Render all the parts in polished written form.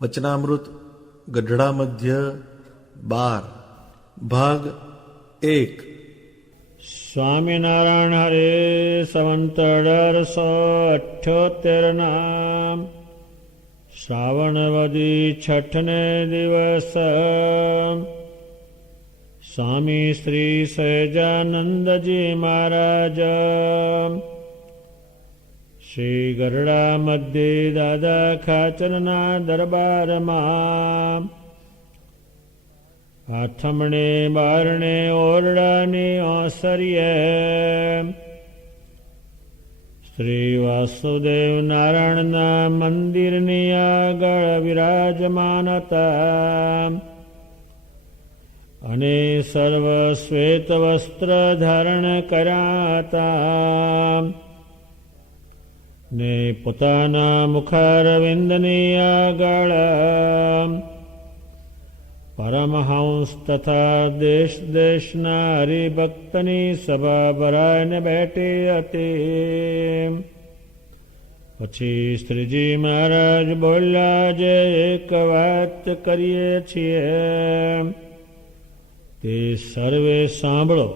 વચનામૃત ગઢડા મધ્ય 12 ભાગ 1. સ્વામિનારાયણ હરે સંવત 1878 નામ શ્રાવણ વદી છઠને દિવસ સ્વામી શ્રી સહજાનંદજી મહારાજ શ્રી ગઢડા મધ્યે દાદા ખાચરના દરબારમાં આથમણે બારણે ઓરડાની ઓસરીએ શ્રી વાસુદેવ નારાયણના મંદિરની આગળ વિરાજમાન હતા અને સર્વ શ્વેત વસ્ત્ર ધારણ કર્યા હતા ને પોતાના મુખારવિંદની આગળ પરમહંસ તથા દેશ દેશના હરિભક્તની સભા ભરાઈને બેઠી હતી. પછી શ્રીજી મહારાજ બોલ્યા, જે એક વાત કરીએ છીએ તે સર્વે સાંભળો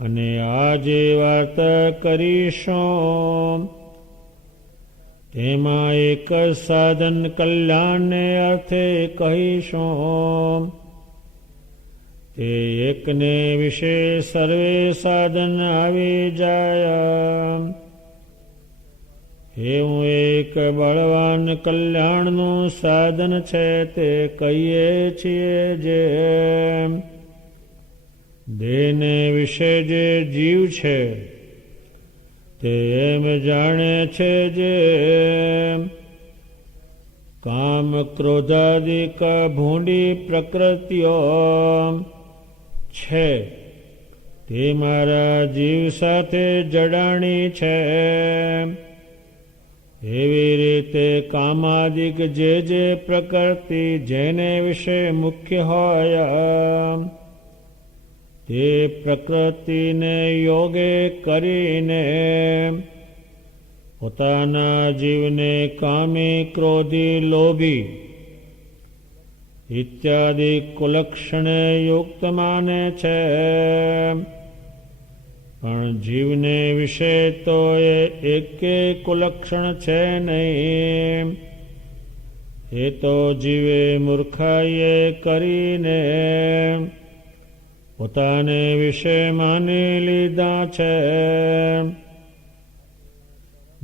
અને આ જે વાર્તા કરીશું તેમાં એક સાધન કલ્યાણને અર્થે કહીશું. તે એકને વિશે સર્વે સાધન આવી જાય એવું એક બળવાન કલ્યાણનું સાધન છે તે કહીએ છીએ. જે દેહને વિશે જે જીવ છે તે એમ જાણે છે જે કામ ક્રોધાદિક ભૂંડી પ્રકૃતિઓ છે તે મારા જીવ સાથે જડાણી છે. એવી રીતે કામાદિક જે પ્રકૃતિ જેને વિશે મુખ્ય હોય તે પ્રકૃતિને યોગે કરીને પોતાના જીવને કામી ક્રોધી લોભી ઇત્યાદિ કુલક્ષણે યુક્ત માને છે. પણ જીવને વિશે તો એ એકે કુલક્ષણ છે નહીં. એ તો જીવે મૂર્ખાઈએ કરીને પોતાને વિશે માની લીધા છે.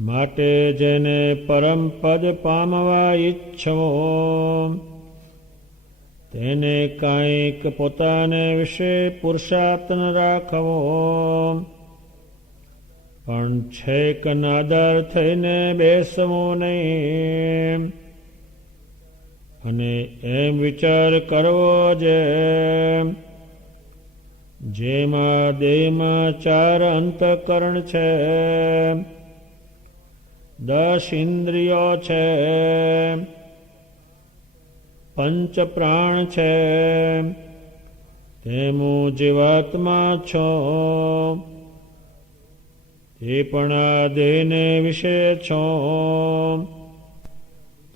માટે જેને પરમ પદ પામવા ઈચ્છો તેને કાંઈક પોતાને વિશે પુરુષાર્થ ન રાખવો, પણ છેક નાદાર થઈને બેસવું નહીં અને એમ વિચાર કરવો જેમાં દેહમાં 4 અંતઃકરણ છે, 10 ઇન્દ્રિયો છે, 5 પ્રાણ છે, તેમાં જીવાત્મા છો. એ પણ આ દેહને વિશે છો.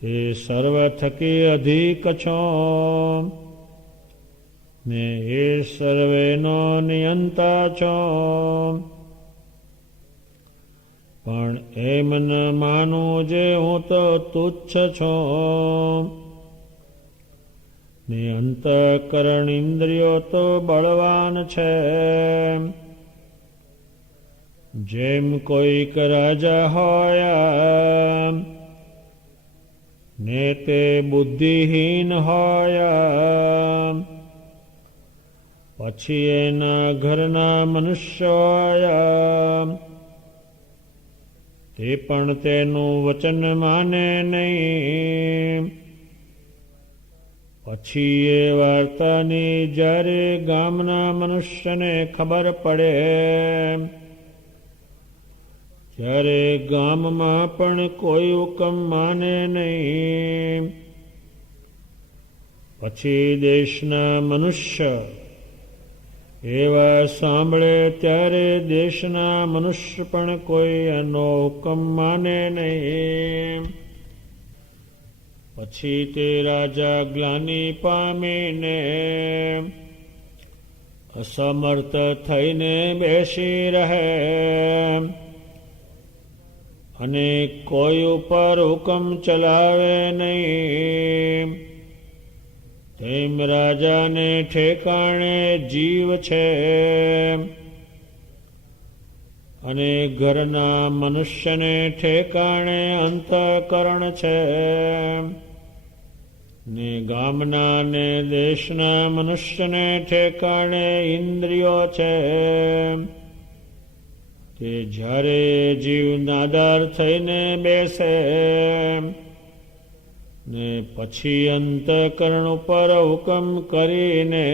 તે સર્વ થકી અધિક છો ને એ સર્વેનો નિયંતા છો. પણ એમ ન માનું જે હું તો તુચ્છ છો ને અંતઃકરણ ઇન્દ્રિયો તો બળવાન છે. જેમ કોઈક રાજા હોય ને તે બુદ્ધિહીન હોય પછી એના ઘરના મનુષ્ય તે પણ તેનું વચન માને નહીં. પછી એ વાર્તાની જ્યારે ગામના મનુષ્યને ખબર પડે ત્યારે ગામમાં પણ કોઈ હુકમ માને નહીં. પછી દેશના મનુષ્ય એવા સાંભળે ત્યારે દેશના મનુષ્ય પણ કોઈ એનો હુકમ માને નહીં. પછી તે રાજા ગ્લાનિ પામીને અસમર્થ થઈને બેસી રહે અને કોઈ ઉપર હુકમ ચલાવે નહીં. તેમ રાજાને ઠેકાણે જીવ છે અને ઘરના મનુષ્યને ઠેકાણે અંતઃકરણ છે ને ગામના ને દેશના મનુષ્યને ઠેકાણે ઇન્દ્રિયો છે. તે જ્યારે જીવ નાદાર થઈને બેસે ને પછી અંતઃકરણ ઉપર હુકમ કરીને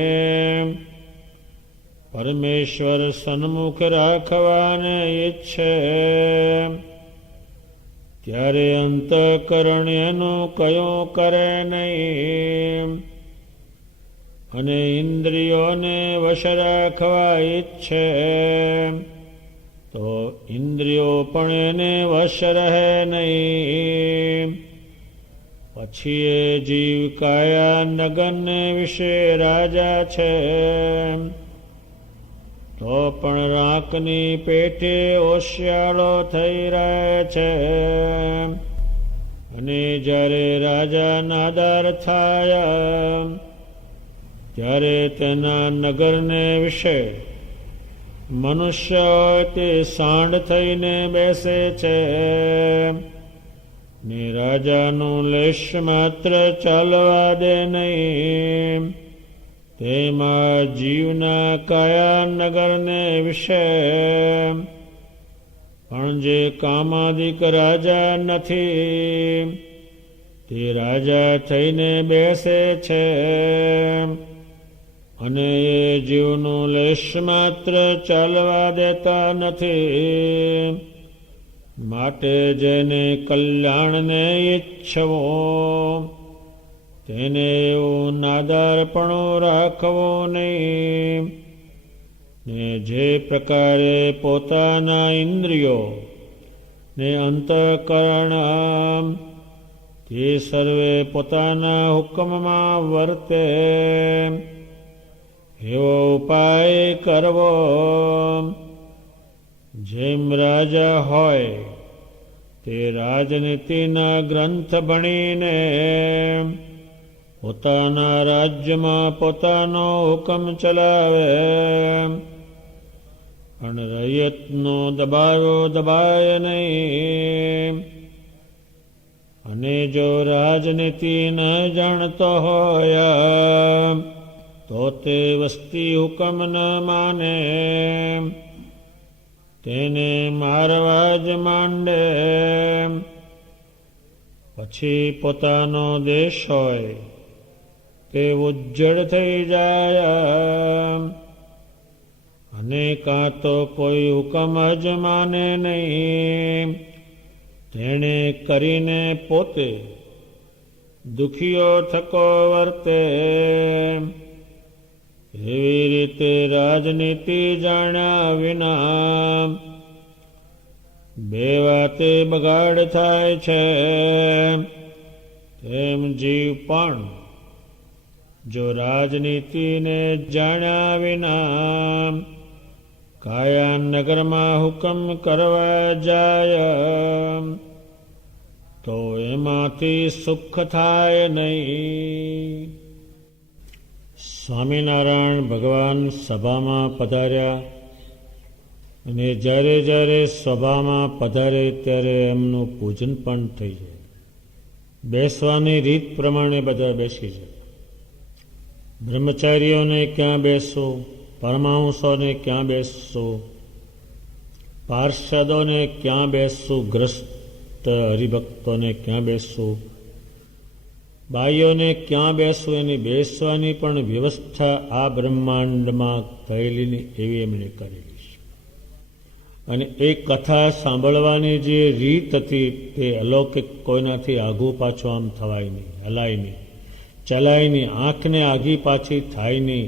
પરમેશ્વર સન્મુખ રાખવાને ઈચ્છે ત્યારે અંતઃકરણ એનું કયું કરે નહીં અને ઇન્દ્રિયોને વશ રાખવા ઈચ્છે તો ઇન્દ્રિયો પણ એને વશ રહે નહીં. પછી એ જીવ કાયા નગરને વિશે રાજા છે તો પણ રાકની પેટે ઓશિયાળો થઈ રહે છે અને જ્યારે રાજા નાદાર થાય ત્યારે તેના નગરને વિશે મનુષ્ય તે સાંડ થઈને બેસે છે ને રાજાનું લેશ માત્ર ચાલવા દે નહીં. તેમાં જીવના કાયા નગરને વિશે પણ જે કામાદિક રાજા નથી તે રાજા થઈને બેસે છે અને એ જીવનું લેશ માત્ર ચાલવા દેતા નથી. માટે જેને કલ્યાણને ઈચ્છવું તેને એવું નાદારપણું રાખવું નહીં ને જે પ્રકારે પોતાના ઇન્દ્રિયો ને અંતઃકરણ તે સર્વે પોતાના હુકમમાં વર્તે એવો ઉપાય કરવો. જેમ રાજા હોય તે રાજનીતિના ગ્રંથ ભણીને પોતાના રાજ્યમાં પોતાનો હુકમ ચલાવે પણ રૈયતનો દબાય નહીં. અને જો રાજનીતિ ન જાણતો હોય તો તે વસ્તી હુકમ ન માને તેને મારવા જ માંડે. પછી પોતાનો દેશ હોય તે ઉજ્જડ થઈ જાય અને કાં તો કોઈ હુકમ જ માને નહીં. તેણે કરીને પોતે દુખીઓ થકો વર્તે. એવી રીતે રાજનીતિ જાણ્યા વિના બે વાતે બગાડ થાય છે. તેમ જીવ પણ જો રાજનીતિને જાણ્યા વિના કાયા નગરમાં હુકમ કરવા જાય તો એમાંથી સુખ થાય નહીં. સ્વામિનારાયણ ભગવાન સભામાં પધાર્યા અને જ્યારે જ્યારે સભામાં પધારે ત્યારે એમનું પૂજન પણ થઈ જાય. બેસવાની રીત પ્રમાણે બધા બેસી જાય. બ્રહ્મચારીઓને ક્યાં બેસવું, પરમહંસોને ક્યાં બેસવું, પાર્ષદોને ક્યાં બેસવું, ગ્રસ્ત હરિભક્તોને ક્યાં બેસવું, બાઈઓને ક્યાં બેસવું, એની બેસવાની પણ વ્યવસ્થા આ બ્રહ્માંડમાં થયેલી એવી એમણે કરેલી છે. અને એ કથા સાંભળવાની જે રીત હતી તે અલૌકિક, કોઈનાથી આઘું પાછું આમ થવાય નહીં, હલાય નહીં, ચલાય નહીં, આંખને આગી પાછી થાય નહીં,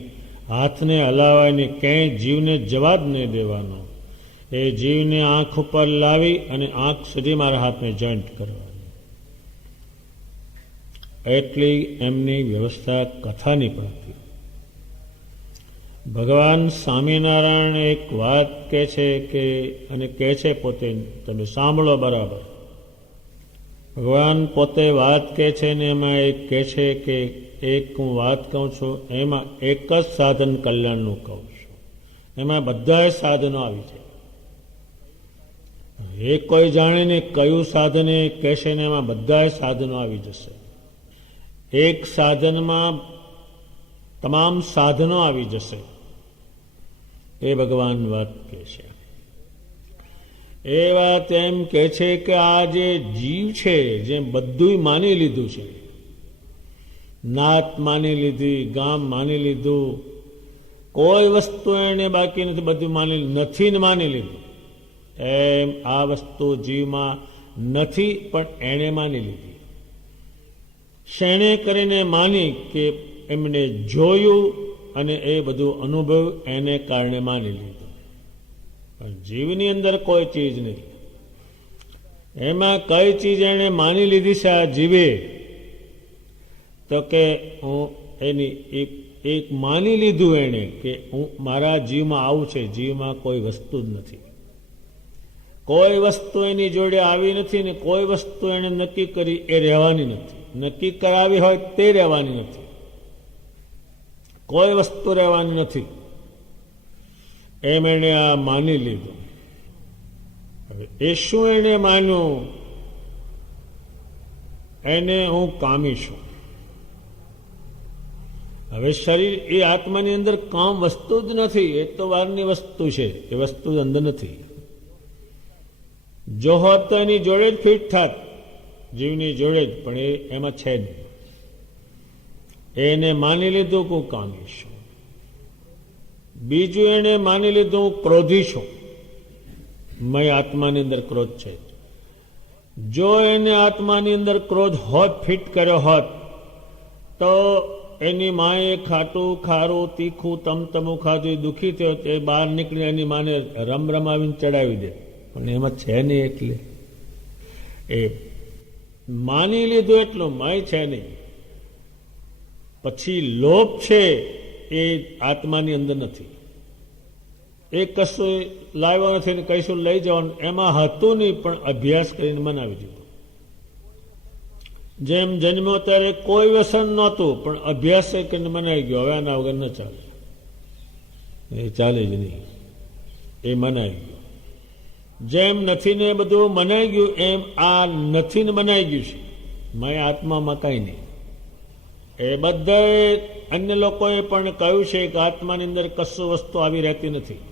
હાથને હલાવાય નહીં, ક્યાંય જીવને જવા જ નહીં દેવાનો. એ જીવને આંખ ઉપર લાવી અને આંખ સુધી મારા હાથને જોઈન્ટ કરવા. એટલી એમની વ્યવસ્થા કથાની પણ હતી. ભગવાન સ્વામિનારાયણ એક વાત કહે છે કે, અને કહે છે પોતે, તમે સાંભળો બરાબર. ભગવાન પોતે વાત કહે છે ને એમાં એક કહે છે કે એક હું વાત કહું છું, એમાં એક જ સાધન કલ્યાણનું કહું છું. એમાં બધા સાધનો આવી છે. એ કોઈ જાણે ને કયું સાધન એ કહેશે ને એમાં બધા સાધનો આવી જશે. એક સાધનમાં તમામ સાધનો આવી જશે. એ ભગવાન વાત કહે છે. એ વાત એમ કહે છે કે આ જે જીવ છે, જે બધું માની લીધું છે, નાત માની લીધી, ગામ માની લીધું, કોઈ વસ્તુ એને બાકી નથી, બધું નથી માની લીધું. એમ આ વસ્તુ જીવમાં નથી, પણ એણે માની લીધી. શેણે કરીને માની કે એમને જોયું અને એ બધું અનુભવ્યું, એને કારણે માની લીધું. પણ જીવની અંદર કોઈ ચીજ નથી. એમાં કઈ ચીજ એને માની લીધી છે આ જીવે? તો કે હું એની એક માની લીધું એને કે હું મારા જીવમાં આવું છે. જીવમાં કોઈ વસ્તુ જ નથી. કોઈ વસ્તુ એની જોડે આવી નથી ને કોઈ વસ્તુ એને નક્કી કરી એ રહેવાની નથી. નક્કી કરાવી હોય તે રહેવાની નથી. કોઈ વસ્તુ રહેવાની નથી. એમ એને આ માની લીધું. હવે એ શું એને માન્યું? એને હું કામી છું. હવે શરીર એ આત્માની અંદર કામ વસ્તુ જ નથી. એ તો બહારની વસ્તુ છે, એ વસ્તુ અંદર નથી. જો હોત તો એની જોડે જ ફિટ થાત, જીવની જોડે જ, પણ એ એમાં છે નહીં. એને માની લીધું કે હું કામી છું. બીજું એને માની લીધું હું ક્રોધી છું. મય આત્માની અંદર ક્રોધ છે. જો એને આત્માની અંદર ક્રોધ હોત, ફિટ કર્યો હોત, તો એની માએ ખાટું ખારું તીખું તમતમું ખાધું, દુઃખી થયો, તે બહાર નીકળી એની માને રમાવીને ચડાવી દે. પણ એમાં છે નહીં. એટલે એ માની લીધું એટલું મય છે નહીં. પછી લોભ છે એ આત્માની અંદર નથી. એ કશું લાવ્યો નથી ને કઈશું લઈ જવાનું, એમાં હતું નહીં, પણ અભ્યાસ કરીને બનાવી દીધું. જેમ જન્મ્યો ત્યારે કોઈ વ્યસન નહોતું, પણ અભ્યાસ કરીને મનાઈ ગયો. હવે આના વગર ન ચાલે, એ ચાલે જ નહીં, એ મનાઈ ગયો. જેમ નથી ને બધું મનાઈ ગયું, એમ આ નથી ને મનાઈ ગયું છે. મારા આત્મામાં કઈ નહીં. એ બધાએ અન્ય લોકોએ પણ કહ્યું છે કે આત્માની અંદર કશું વસ્તુ આવી રહેતી નથી.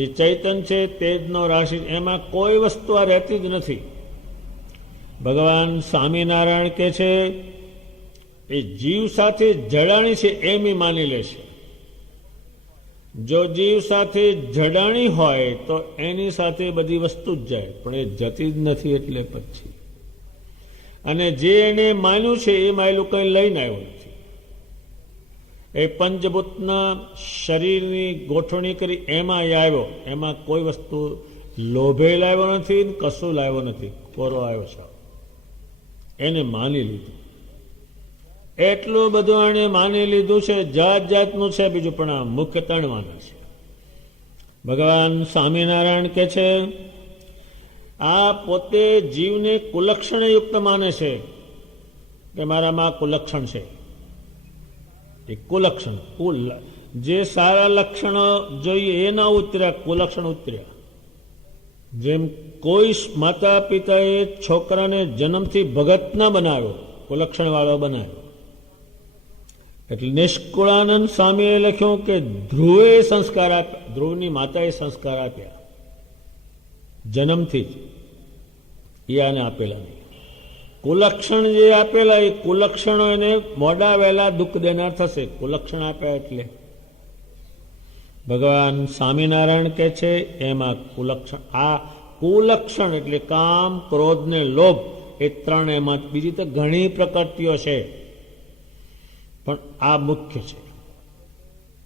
એ ચૈતન્ય છે, તેજનો રાશિ, એમાં કોઈ વસ્તુ આ રહેતી જ નથી. ભગવાન સ્વામિનારાયણ કહે છે એ જીવ સાથે જડાણી છે એમ એ માની લે છે. જો જીવ સાથે જડાણી હોય તો એની સાથે બધી વસ્તુ જ જાય, પણ એ જતી જ નથી. એટલે પછી અને જે એને માન્યું છે એ માયલું કંઈ લઈને આવ્યો નથી. એ પંચભૂતના શરીરની ગોઠવણી કરી એમાં આવ્યો. એમાં કોઈ વસ્તુ લોભે લાવ્યો નથી, કશું લાવ્યો નથી, કોરો આવ્યો છે. એને માની લીધું. એટલું બધું એને માની લીધું છે, જાત જાતનું છે બીજું, પણ આ મુખ્ય ત્રણવાના છે. ભગવાન સ્વામિનારાયણ કહે છે આ પોતે જીવને કુલક્ષણ યુક્ત માને છે કે મારામાં કુલક્ષણ છે. એ કુલક્ષણ, જે સારા લક્ષણો જોઈએ એ ના ઉતર્યા, કુલક્ષણ ઉતર્યા. જેમ કોઈ માતા પિતાએ છોકરાને જન્મથી ભગત ના બનાવ્યો, કુલક્ષણ વાળો બનાવ્યો. એટલે નિષ્કુળાનંદ સ્વામીએ લખ્યું કે ધ્રુવે સંસ્કાર આપ્યા, ધ્રુવની માતાએ સંસ્કાર આપ્યા જન્મથી જ. એ આને આપેલા નહીં. કુલક્ષણ જે આપેલા એ કુલક્ષણો એને મોડા વહેલા દુઃખ દેનાર થશે. કુલક્ષણ આપ્યા એટલે ભગવાન સ્વામિનારાયણ કહે છે એમાં કુલક્ષણ, આ કુલક્ષણ એટલે કામ, ક્રોધ ને લોભ, એ ત્રણ. એમાં બીજી તો ઘણી પ્રકૃતિઓ છે, પણ આ મુખ્ય છે.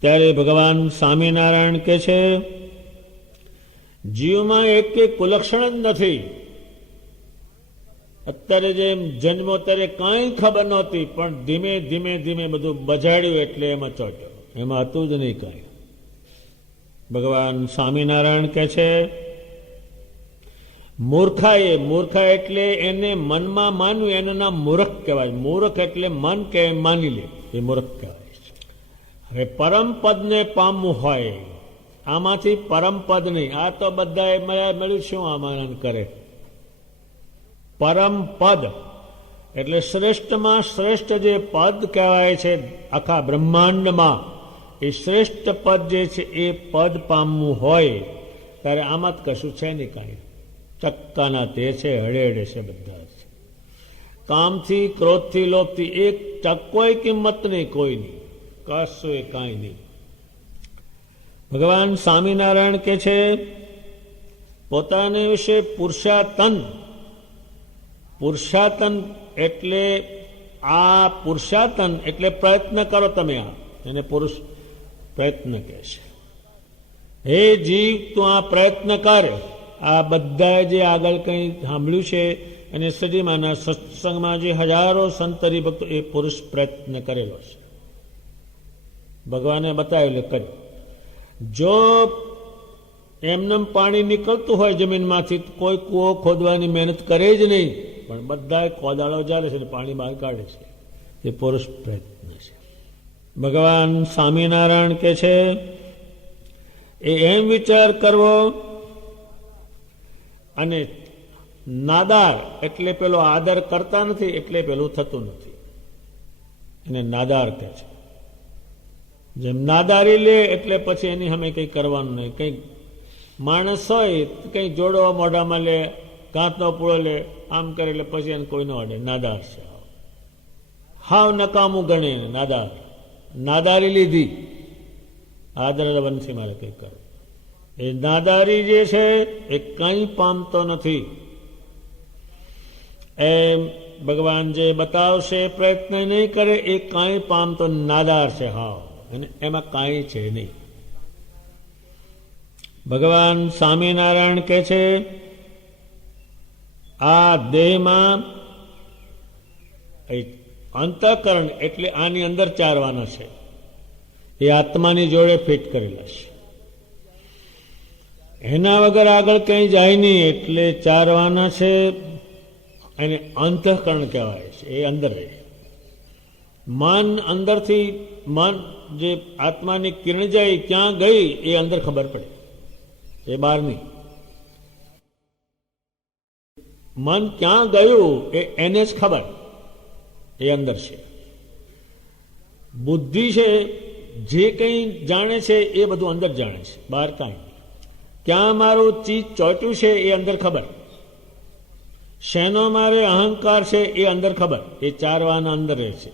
ત્યારે ભગવાન સ્વામિનારાયણ કહે છે જીવમાં એક કુલક્ષણ જ નથી. અત્યારે જેમ જન્મો ત્યારે કાંઈ ખબર નહોતી, પણ ધીમે ધીમે ધીમે બધું બજાડ્યું એટલે એમાં ચોટ્યો, એમાં હતું જ નહીં કાંઈ. ભગવાન સ્વામિનારાયણ કહે છે, મૂર્ખા એટલે એને મનમાં માનવું, એનું નામ મૂર્ખ કહેવાય. મૂર્ખ એટલે મન કે માની લે, એ મૂર્ખ કહેવાય છે. હવે પરમ પદને પામવું હોય, આમાંથી પરમ પદ નહીં. આ તો બધા મળ્યું શું આમાં કરે. પરમ પદ એટલે શ્રેષ્ઠમાં શ્રેષ્ઠ જે પદ કહેવાય છે આખા બ્રહ્માંડમાં, એ શ્રેષ્ઠ પદ જે છે એ પદ પામવું હોય ત્યારે આમાં જ કશું છે નહીં કાંઈ. ચક્કાના તે છે, હળે છે બધા. કામથી, ક્રોધથી, લોભથી એક ટકોય કિંમત નહીં કોઈની, કશું એ કાંઈ નહીં. ભગવાન સ્વામિનારાયણ કે છે પોતાને વિશે પુરુષાતન એટલે આ પુરુષાતન એટલે પ્રયત્ન કરો તમે, આ એને પુરુષ પ્રયત્ન કહે છે. હે જીવ, તું આ પ્રયત્ન કર. આ બધા જે આગળ કંઈ સાંભળ્યું છે અને સદીમાના સત્સંગમાં જે હજારો સંત હરિભક્તો, એ પુરુષ પ્રયત્ન કરેલો છે. ભગવાને બતાવેલું કર્યું. જો એમને પાણી નીકળતું હોય જમીનમાંથી, કોઈ કૂવો ખોદવાની મહેનત કરે જ નહીં, પણ બધા કોદાળો ચાલે છે, પાણી બહાર કાઢે છે. એ પુરુષ પ્રયત્ન છે. ભગવાન સ્વામિનારાયણ કે છે એ એમ વિચાર કરવો, અને નાદાર એટલે પેલો આદર કરતા નથી એટલે પેલું થતું નથી, એને નાદાર કહે છે. જેમ નાદારી લે એટલે પછી એની સામે કંઈ કરવાનું નહીં. કંઈક માણસ હોય કંઈક જોડો મોઢામાં લે, કાંતનો પૂળો લે, આમ કરે એટલે પછી એને કોઈ ન અડે. નાદાર છે, હાવ નકામું ગણે નાદાર. નાદારી લીધી, આદર વંશી મારે કંઈક કરવું. એ નાદારી જે છે એ કંઈ પામતો નથી. એમ ભગવાન જે બતાવશે, પ્રયત્ન નહીં કરે, એ કાંઈ પામતો નાદાર છે હાવ, અને એમાં કાંઈ છે નહીં. ભગવાન સ્વામિનારાયણ કહે છે આ દેહમાં અંતઃકરણ એટલે આની અંદર ચારવાના છે, એ આત્માની જોડે ફિટ કરેલા છે. એના વગર આગળ કંઈ જાય નહીં, એટલે ચારવાના છે. એને અંતઃકરણ કહેવાય છે. એ અંદર રહે. મન અંદરથી, મન જે આત્માની કિરણ જાય ક્યાં ગઈ એ અંદર ખબર પડે, એ બહાર નહીં. મન ક્યાં ગયું એ એને જ ખબર, એ અંદર છે. બુદ્ધિ છે જે કંઈ જાણે છે એ બધું અંદર જાણે છે, બહાર કાંઈ. ક્યાં મારું ચીજ ચોટ્યું છે એ અંદર ખબર, શેનો મારે અહંકાર છે એ અંદર ખબર. એ ચારવાના અંદર રહે છે.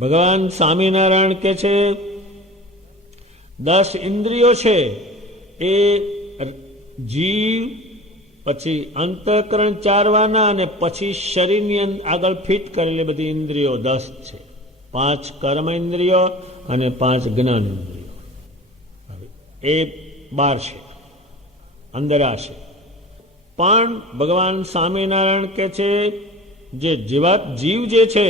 ભગવાન સ્વામિનારાયણ કે છે 10 ઇન્દ્રિયો છે એ જીવ, પછી અંતઃકરણ ચારવાના, અને પછી શરીરની આગળ ફિટ કરેલી બધી ઇન્દ્રિયો 10 છે. 5 કર્મ ઇન્દ્રિયો અને 5 જ્ઞાન ઇન્દ્રિયો, એ 12 છે. અંદર આ છે. પણ ભગવાન સ્વામિનારાયણ કે છે જે જીવ જે છે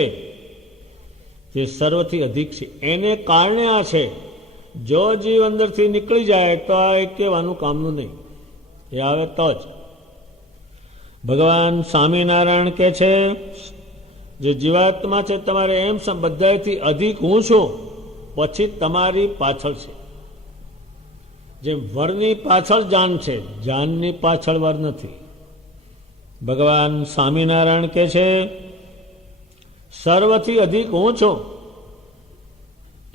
તે સર્વથી અધિક છે, એને કારણે આ છે. જો જીવ અંદરથી નીકળી જાય તો આ એક કહેવાનું કામનું નહીં, એ આવે તો જ. ભગવાન સ્વામિનારાયણ કે છે જે જીવાત્મા છે તમારે એમ બધાથી અધિક હું છું, પછી તમારી પાછળ છે. જેમ વરની પાછળ જાન છે, જાનની પાછળ વર નથી. ભગવાન સ્વામિનારાયણ કે છે સર્વથી અધિક હું છું.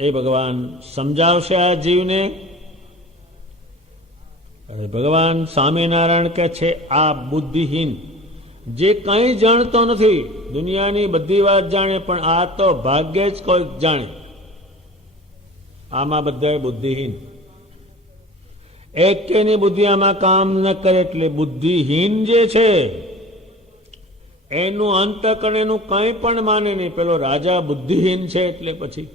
એ ભગવાન સમજાવશે આ જીવને. ભગવાન સ્વામિનારાયણ કે છે આ બુદ્ધિહીન જે કંઈ જાણતો નથી, દુનિયાની બધી વાત જાણે, પણ આ તો ભાગ્યે જ કોઈ જાણે. આમાં બધા બુદ્ધિહીન. એકેની બુદ્ધિ આમાં કામ ન કરે, એટલે બુદ્ધિહીન જે છે એનું અંતઃકરણ એનું કંઈ પણ માને નહીં. પેલો રાજા બુદ્ધિહીન છે, એટલે પછી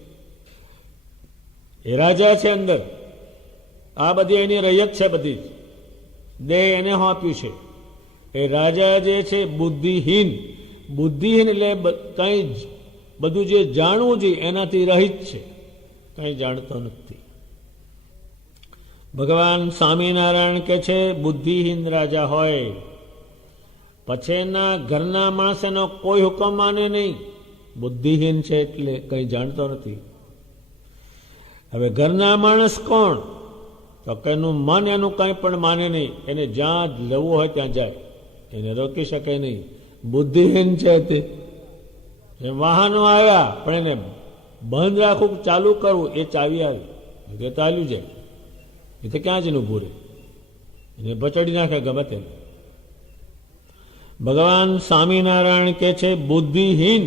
એ રાજા છે અંદર, આ બધી એની રૈયત છે, બધી દેહ એને સોંપ્યું છે. એ રાજા જે છે બુદ્ધિહીન, બુદ્ધિહીન એટલે કંઈ બધું જે જાણવું જોઈએ એનાથી રહિત છે, કંઈ જાણતો નથી. ભગવાન સ્વામિનારાયણ કે છે બુદ્ધિહીન રાજા હોય પછી એના ઘરના માણસ એનો કોઈ હુકમ માને નહીં, બુદ્ધિહીન છે એટલે કંઈ જાણતો નથી. હવે ઘરના માણસ કોણ? તો કે એનું મન એનું કંઈ પણ માને નહીં, એને જ્યાં લેવું હોય ત્યાં જાય, એને રોકી શકે નહીં, બુદ્ધિહીન છે તે. એ વાહનો આવ્યા પણ એને બંધ રાખવું ચાલુ કરવું એ ચાવી આવી એ ચાલ્યું જાય, એ તો ક્યાં જ એનું ઊભું રહે, એને બચડી નાખે ગમે તે. ભગવાન સ્વામિનારાયણ કે છે બુદ્ધિહીન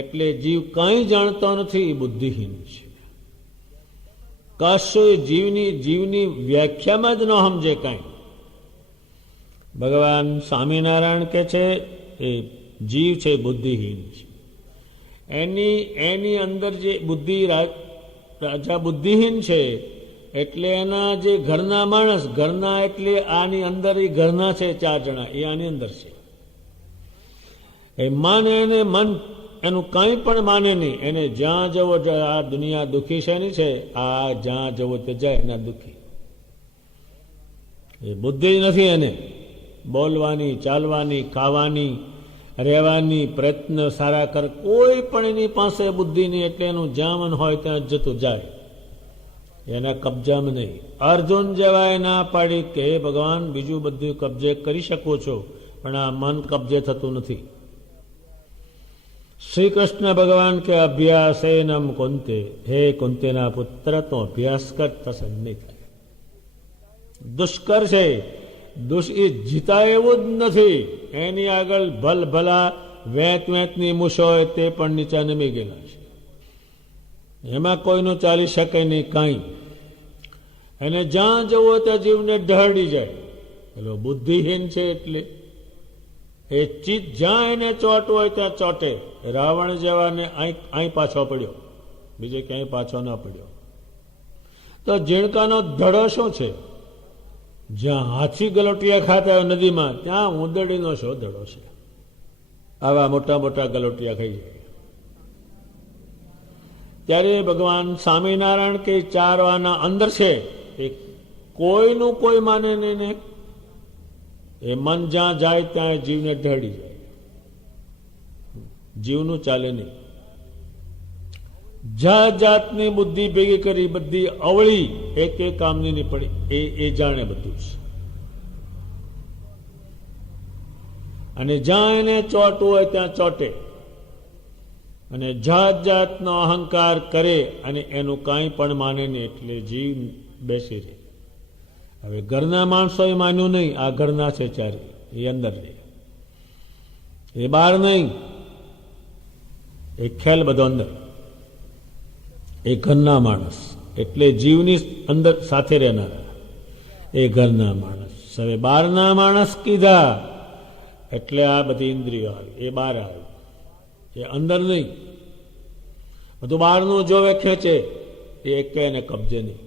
એટલે જીવ કંઈ જાણતો નથી, બુદ્ધિહીન છે. કશું જીવની વ્યાખ્યામાં જ ન સમજે કાંઈ. ભગવાન સ્વામિનારાયણ કે છે એ જીવ છે બુદ્ધિહીન છે. એની અંદર જે બુદ્ધિ, રાજા બુદ્ધિહીન છે એટલે એના જે ઘરના માણસ, ઘરના એટલે આની અંદર એ ઘરના છે 4 જણા, એ આની અંદર છે. એ માને એને મન એનું કંઈ પણ માને નહીં, એને જ્યાં જવો, આ દુનિયા દુઃખી છે એની છે, આ જ્યાં જવો તે જાય એના દુઃખી. એ બુદ્ધિ નથી એને બોલવાની, ચાલવાની, ખાવાની, રહેવાની, પ્રયત્ન સારા કર, કોઈ પણ એની પાસે બુદ્ધિ નહીં, એટલે એનું જ્યાં મન હોય ત્યાં જતું જાય, એના કબજામાં નહીં. અર્જુન જેવાય ના પાડી કે હે ભગવાન બીજું બધું કબજે કરી શકો છો પણ આ મન કબજે થતું નથી. શ્રી કૃષ્ણ ભગવાન કે અભ્યાસેનમ કુંતે, હે કુંતેના પુત્ર તો અભ્યાસ કર, તસન નહીં થાય. દુષ્કર છે, એ જીતા એવું જ નથી. એની આગળ ભલભલા વેતની મૂછો હોય તે પણ નીચા નમી ગયેલા છે, એમાં કોઈનું ચાલી શકે નહીં કાંઈ. એને જ્યાં જવો ત્યાં જીવને ઢહળી જાય. પેલો બુદ્ધિહીન છે એટલે એ ચીજ જ્યાં એને ચોટવું હોય ત્યાં ચોટે. રાવણ જેવાને અહીં પાછો પડ્યો, બીજે ક્યાંય પાછો ના પડ્યો. તો ઝીણકાનો ધડો શું છે? જ્યાં હાથી ગલોટિયા ખાતા હોય નદીમાં, ત્યાં ઉંદરડીનો શો ધડો છે. આવા મોટા મોટા ગલોટિયા ખાઈ જાય. ત્યારે ભગવાન સ્વામિનારાયણ કે 4 વાના અંદર છે, એ કોઈનું કોઈ માને નહીં ને એ મન જ્યાં જાય ત્યાં જીવને ઢળી જાય, જીવનું ચાલે નહીં. જાત જાતની બુદ્ધિ ભેગી કરી, બધી અવળી, એક કામની નહીં પડી, એ જાણે બધું છે. અને જ્યાં એને ચોટવું હોય ત્યાં ચોટે, અને જાત જાતનો અહંકાર કરે અને એનું કાંઈ પણ માને નહીં, એટલે જીવ બેસી રહે. હવે ઘરના માણસોએ માન્યું નહીં, આ ઘરના છે 4, એ અંદર રહે, એ બહાર નહીં. એ ખ્યાલ બધો અંદર, એ ઘરના માણસ એટલે જીવની અંદર સાથે રહેનારા, એ ઘરના માણસ. હવે બહારના માણસ કીધા એટલે આ બધી ઇન્દ્રિયો આવી, એ બહાર આવી, એ અંદર નહીં. બધું બહારનું જોવે, ખેંચે, એ એક એને કબજે નહીં.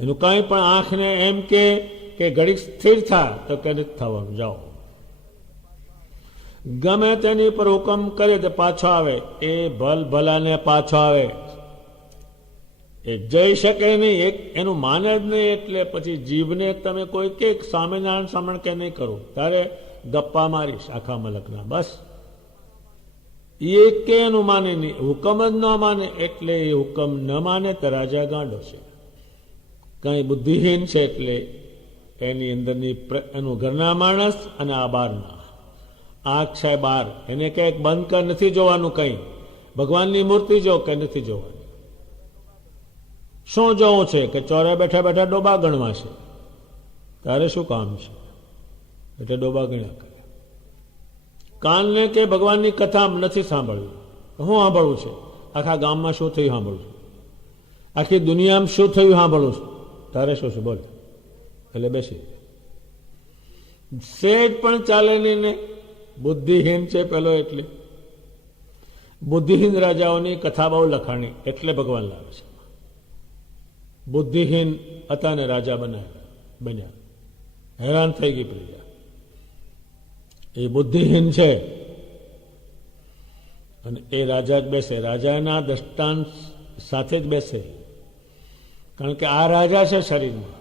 એનું કાંઈ પણ આંખને એમ કે ઘડીક સ્થિર થા, તો કે નથી થવાનું, જાઓ. ગમે તેની પર હુકમ કરે તો પાછો આવે, એ ભલાને પાછો આવે, એ જઈ શકે નહીં, એનું માને જ નહીં. એટલે પછી જીભને તમે કોઈ કે સ્વામિનારાયણ સમરણ કે નહીં કરું, તારે ગપ્પા મારીશ આખા મલકના, બસ. એ કે એનું માને નહીં, હુકમ જ ન માને, એટલે એ હુકમ ન માને તો રાજા ગાંડો છે, કંઈ બુદ્ધિહીન છે. એટલે એની અંદરની એનું ઘરના માણસ અને આ બહારના, આંખ છે બહાર, એને કંઈક બંધ કર, નથી જોવાનું કંઈ. ભગવાનની મૂર્તિ જો કે નથી જોવાની. શું જોવું છે કે ચોરે બેઠા બેઠા ડોબા ગણવા છે, તારે શું કામ છે? એટલે ડોબા ગણ્યા કરે. કાનને કે ભગવાનની કથા નથી સાંભળવી, હું સાંભળવું છે? આખા ગામમાં શું થયું સાંભળવું છું, આખી દુનિયામાં શું થયું સાંભળવું છું, તારે શું છે બોલ? એટલે બેસી સેજ પણ ચાલે નહીં ને. બુદ્ધિહીન છે પેલો, એટલે બુદ્ધિહીન રાજાઓની કથા બહુ લખાણી, એટલે ભગવાન લાવે છે. બુદ્ધિહીન હતા ને રાજા બન્યા, હેરાન થઈ ગઈ પ્રજા. એ બુદ્ધિહીન છે અને એ રાજા જ બેસે, રાજાના દ્રષ્ટાંત સાથે જ બેસે, કારણ કે આ રાજા છે શરીરમાં,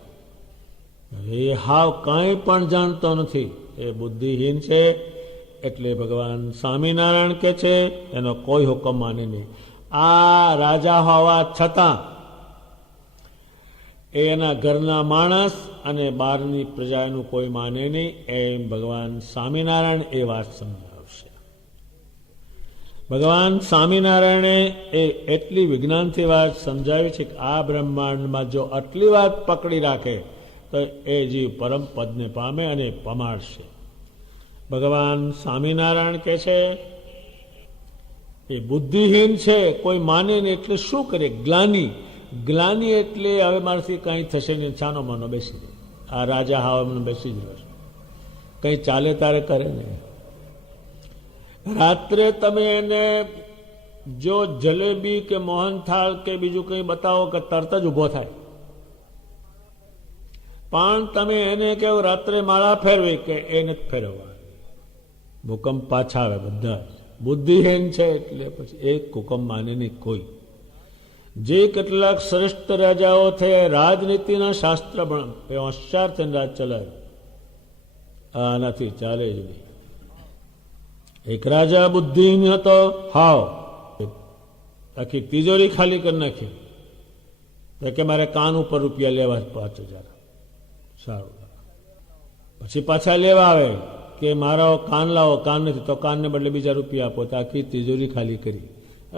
એ હાવ કાંઈ પણ જાણતો નથી, એ બુદ્ધિહીન છે. એટલે ભગવાન સ્વામિનારાયણ કે છે એનો કોઈ હુકમ માને નહીં. આ રાજા હોવા છતાં એના ઘરના માણસ અને બહારની પ્રજાનું કોઈ માને નહીં, એમ ભગવાન સ્વામિનારાયણ એ વાત સમજાવશે. ભગવાન સ્વામિનારાયણે એ એટલી વિજ્ઞાનથી વાત સમજાવી છે કે આ બ્રહ્માંડમાં જો આટલી વાત પકડી રાખે તો એ જીવ પરમ પદને પામે અને પમાડશે. ભગવાન સ્વામિનારાયણ કે છે એ બુદ્ધિહીન છે, કોઈ માને નહીં એટલે શું કરે? ગ્લાની. ગ્લાની એટલે હવે મારાથી કંઈ થશે નહીં, છાનો માનો બેસી જાય. આ રાજા હાવ એમને બેસી જ રહેશે, કંઈ ચાલે તારે કરે નહીં. રાત્રે તમે એને જો જલેબી કે મોહનથાળ કે બીજું કંઈ બતાવો કે તરત જ ઊભો થાય. પણ તમે એને કહો રાત્રે માળા ફેરવી કે એ નથી ફેરવવા, ભૂકંપ પાછા આવે બધા. બુદ્ધિહીન છે એટલે પછી એક હુકમ માને નહીં કોઈ. જે કેટલાક શ્રેષ્ઠ રાજાઓ થયા, રાજનીતિના શાસ્ત્ર પણ એ હોશિયાર થઈને રાજ ચલાવે, આનાથી ચાલે જ નહીં. એક રાજા બુદ્ધિહીન હતો, હાવ આખી તિજોરી ખાલી કરી નાખી કે મારે કાન ઉપર રૂપિયા લેવા 5,000. સારું, પછી પાછા લેવા આવે કે મારા કાન લાવો, કાન નથી તો કાનને બદલે બીજા રૂપિયા આપો, તો આખી તિજોરી ખાલી કરી.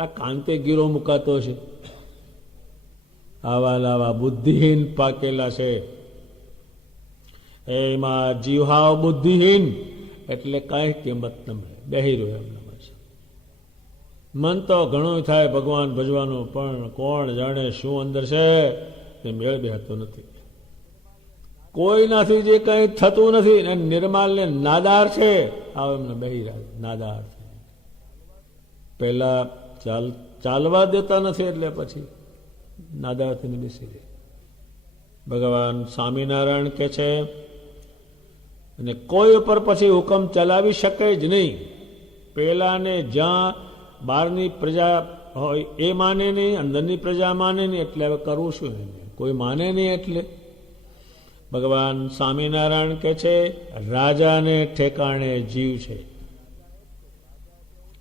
આ કાન તે ગીરો મુકાતો છે. આવા લાવા બુદ્ધિહીન પાકેલા છે. એમાં જીવહાવ બુદ્ધિહીન એટલે કાંઈ કિંમત ન મળે, બેહી રહ્યો એમના છે. મન તો ઘણું થાય ભગવાન ભજવાનું, પણ કોણ જાણે શું અંદર છે તે મેળ બેહતો નથી. કોઈનાથી જે કંઈ થતું નથી, અને નિર્માલ ને નાદાર છે, આવો એમને બેહી રહ્યા નાદાર છે. પહેલા ચાલવા દેતા નથી એટલે પછી નાદાર થઈને બેસી રહે. ભગવાન સ્વામિનારાયણ કે છે અને કોઈ ઉપર પછી હુકમ ચલાવી શકે જ નહીં. પેલાને જ્યાં બહારની પ્રજા હોય એ માને નહીં, અંદરની પ્રજા માને નહીં, એટલે હવે કરવું શું? કોઈ માને નહીં. એટલે ભગવાન સ્વામિનારાયણ કે છે રાજાને ઠેકાણે જીવ છે.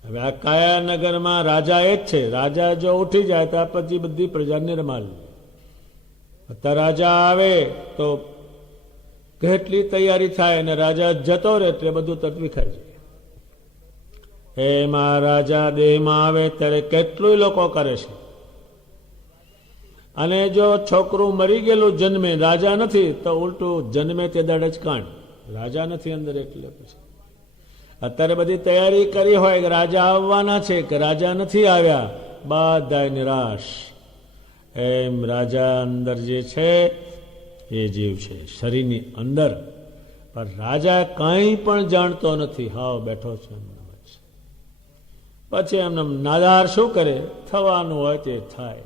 હવે આ કાયાનગરમાં રાજા એ જ છે. રાજા જો ઉઠી જાય તો પછી બધી પ્રજા નિર્માલ. અત્યારે રાજા આવે તો કેટલી તૈયારી થાય, અને રાજા જતો રહે એટલે બધું તત્વી ખાઈ જાય. એમાં રાજા દેહમાં આવે ત્યારે કેટલું લોકો કરે છે. અને જો છોકરું મરી ગયેલું જન્મે, રાજા નથી, તો ઉલટું જન્મે તે દાડે જ કાંડ. રાજા નથી અંદર એટલે પછી અત્યારે બધી તૈયારી કરી હોય કે રાજા આવવાના છે, કે રાજા નથી આવ્યા, બધા નિરાશ. એમ રાજા અંદર જે છે એ જીવ છે શરીરની અંદર, પણ રાજા કંઈ પણ જાણતો નથી, હાવ બેઠો છે. પછી એમને નાદાર શું કરે? થવાનું હોય તે થાય,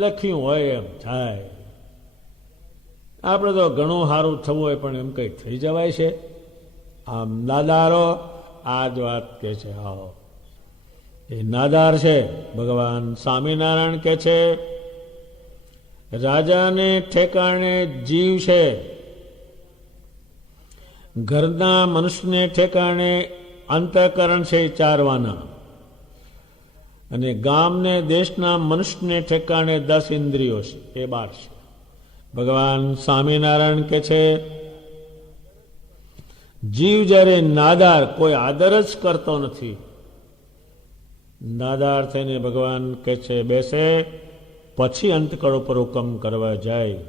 લખ્યું હોય એમ થાય. આપણે તો ઘણું સારું થવું હોય પણ એમ કંઈ થઈ જવાય છે? આમ નાદારો આ જ વાત કે છે, આવો એ નાદાર છે. ભગવાન સ્વામિનારાયણ કે છે રાજાને ઠેકાણે જીવ છે, ઘરના મનુષ્યને ઠેકાણે અંતઃકરણ છે ચારવાના, અને ગામને દેશના મનુષ્યને ઠેકાણે 10 ઇન્દ્રિયો છે, એ 12 છે. ભગવાન સ્વામિનારાયણ કે છે જીવ જ્યારે નાદાર, કોઈ આદર જ કરતો નથી, નાદાર થઈને ભગવાન કે છે બેસે, પછી અંતકળ ઉપર હુકમ કરવા જાય.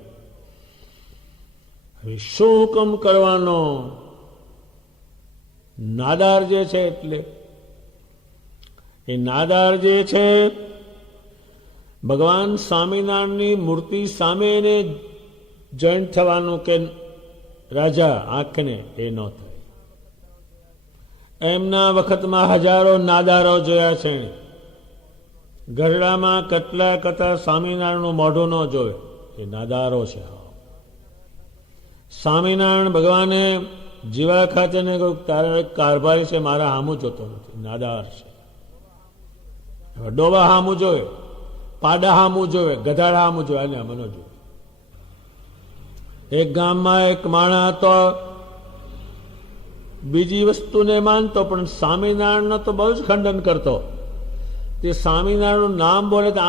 હવે શું હુકમ કરવાનો? નાદાર જે છે એટલે એ નાદાર જે છે ભગવાન સ્વામિનારાયણની મૂર્તિ સામે એને જોઈન્ટ થવાનું કે રાજા આંખને એ ન થાય. એમના વખતમાં હજારો નાદારો જોયા છે. ગરડામાં કેટલા કથા સ્વામિનારાયણનું મોઢું ન જોવે, એ નાદારો છે. સ્વામિનારાયણ ભગવાને જીવા ખાચરને કહ્યું તારા કારભારી છે, મારા હામું જોતો નથી, નાદાર છે. ડોબા હામું જોવે, પાડા હામું જોવે, ગધાડા હામું જોવે, અને અમને જોવે. એક ગામમાં એક માણસ હતો, બીજી વસ્તુને માનતો પણ સ્વામિનારાયણનો તો બહુ જ ખંડન કરતો. તે સ્વામિનારાયણનું નામ બોલે તો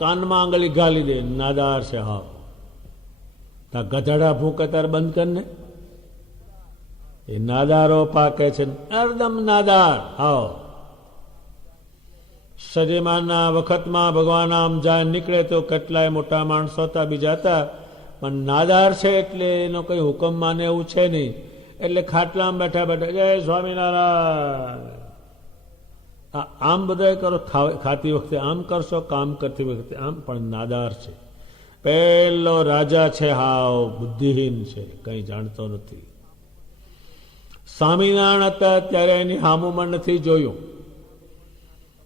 કાનમાં આંગળી ગાલી દે, નાદાર છે. હા, તા ગધાડા ભૂકે તારે બંધ કરીને. એ નાદારો પાકે છે, એકદમ નાદાર. હા, સજેમાનના વખતમાં ભગવાન આમ જાય નીકળે તો કેટલાય મોટા માણસો હતા, બીજા હતા, પણ નાદાર છે એટલે એનો કઈ હુકમ માને એવું છે નહીં. એટલે ખાટલામાં બેઠા બેઠા જય સ્વામિનારાયણ આમ બધા કરો. ખાતી વખતે આમ કરશો, કામ કરતી વખતે આમ. પણ નાદાર છે. પહેલો રાજા છે, હાવ બુદ્ધિહીન છે, કંઈ જાણતો નથી. સ્વામિનારાયણ હતા ત્યારે એની હામુમાં નથી જોયું.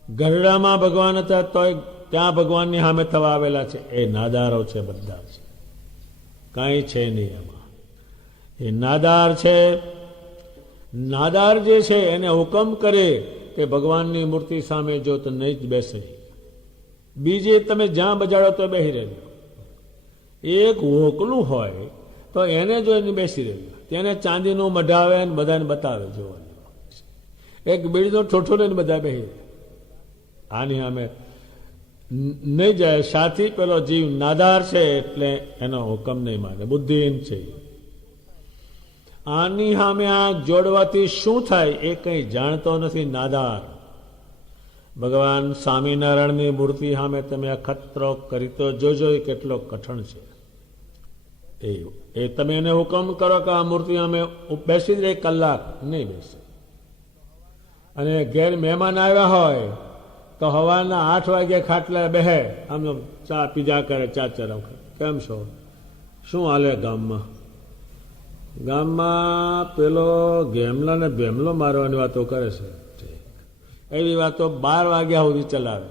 ગરડામાં ભગવાન હતા તોય ત્યાં ભગવાનની સામે થવા આવેલા છે. એ નાદારો છે, બધા છે, કાંઈ છે નહીં એમાં. એ નાદાર છે. નાદાર જે છે એને હુકમ કરે કે ભગવાનની મૂર્તિ સામે જો તો નહીં જ બેસે. બીજે તમે જ્યાં બજાડો તો બેસી રહેજો. એક હોકલું હોય તો એને જો એને બેસી રહેજો. તેને ચાંદીનું મઢાવે ને બધાને બતાવે જોવાનું. એક બીડીનો ઠોઠો લઈને બધા બેસી રહે. આની સામે નહીં જાય. સાથી પેલો જીવ નાદાર છે એટલે એનો હુકમ નહીં માને, બુદ્ધિહીન છે. આની સામે આંખ જોડવાથી શું થાય એ કંઈ જાણતો નથી, નાદાર. ભગવાન સ્વામિનારાયણની મૂર્તિ સામે તમે અખતરો કરી તો જોજો એ કેટલો કઠણ છે. એ તમે એને હુકમ કરો કે આ મૂર્તિ સામે બેસી જ રહે, કલાક નહીં બેસે. અને ઘેર મહેમાન આવ્યા હોય તો સવારના 8 વાગે ખાટલા બેહે, આમ ચા પીજા કરે, ચા ચરાવ. કેમ છો, શું હાલે ગામમાં? ગામમાં પેલો ગેમલા ને બેમલો મારવાની વાતો કરે છે. એવી વાતો 12 વાગ્યા સુધી ચલાવે.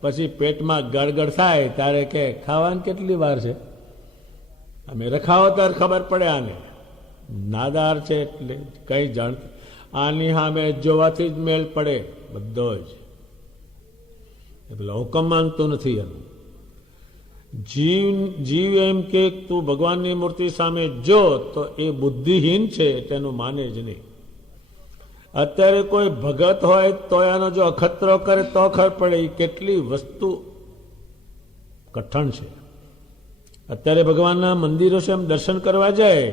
પછી પેટમાં ગડગડ થાય ત્યારે કે ખાવાની કેટલી વાર છે? અમે રખાવો ત્યારે ખબર પડે. આને નાદાર છે એટલે કંઈ જાણતું. આની સામે જોવાથી જ મેળ પડે બધો જ. એટલે હુકમ માનતો નથી. એનું જીવ એમ કે તું ભગવાનની મૂર્તિ સામે જો તો એ બુદ્ધિહીન છે, તેનું માને જ નહીં. અત્યારે કોઈ ભગત હોય તો એનો જો અખતરો કરે તો ખબર પડે એ કેટલી વસ્તુ કઠણ છે. અત્યારે ભગવાનના મંદિરો છે, એમ દર્શન કરવા જાય,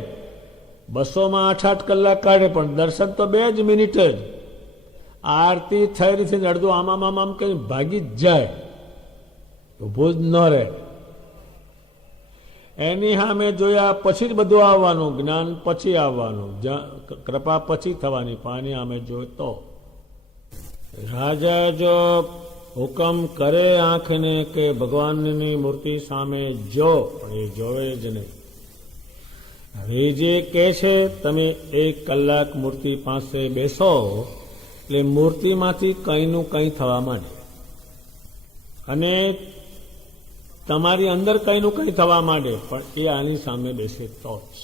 બસોમાં 8-8 કલાક કાઢે, પણ દર્શન તો 2 જ મિનિટ જ. આરતી થઈ રહી છે, અડધું આમ કઈ ભાગી જ જાય, ઉભો જ ન રહે. એની સામે જોયા પછી જ બધું આવવાનું, જ્ઞાન પછી આવવાનું, કૃપા પછી થવાની. પાણી સામે જોઈ તો રાજા જો હુકમ કરે આંખને કે ભગવાનની મૂર્તિ સામે જો, પણ એ જોવે જ નહીં. હવે જે કહે છે તમે 1 કલાક મૂર્તિ પાસે બેસો એટલે મૂર્તિમાંથી કંઈનું કંઈ થવા માંડે, અને તમારી અંદર કંઈનું કંઈ થવા માંડે. પણ એ આની સામે બેસે તો જ.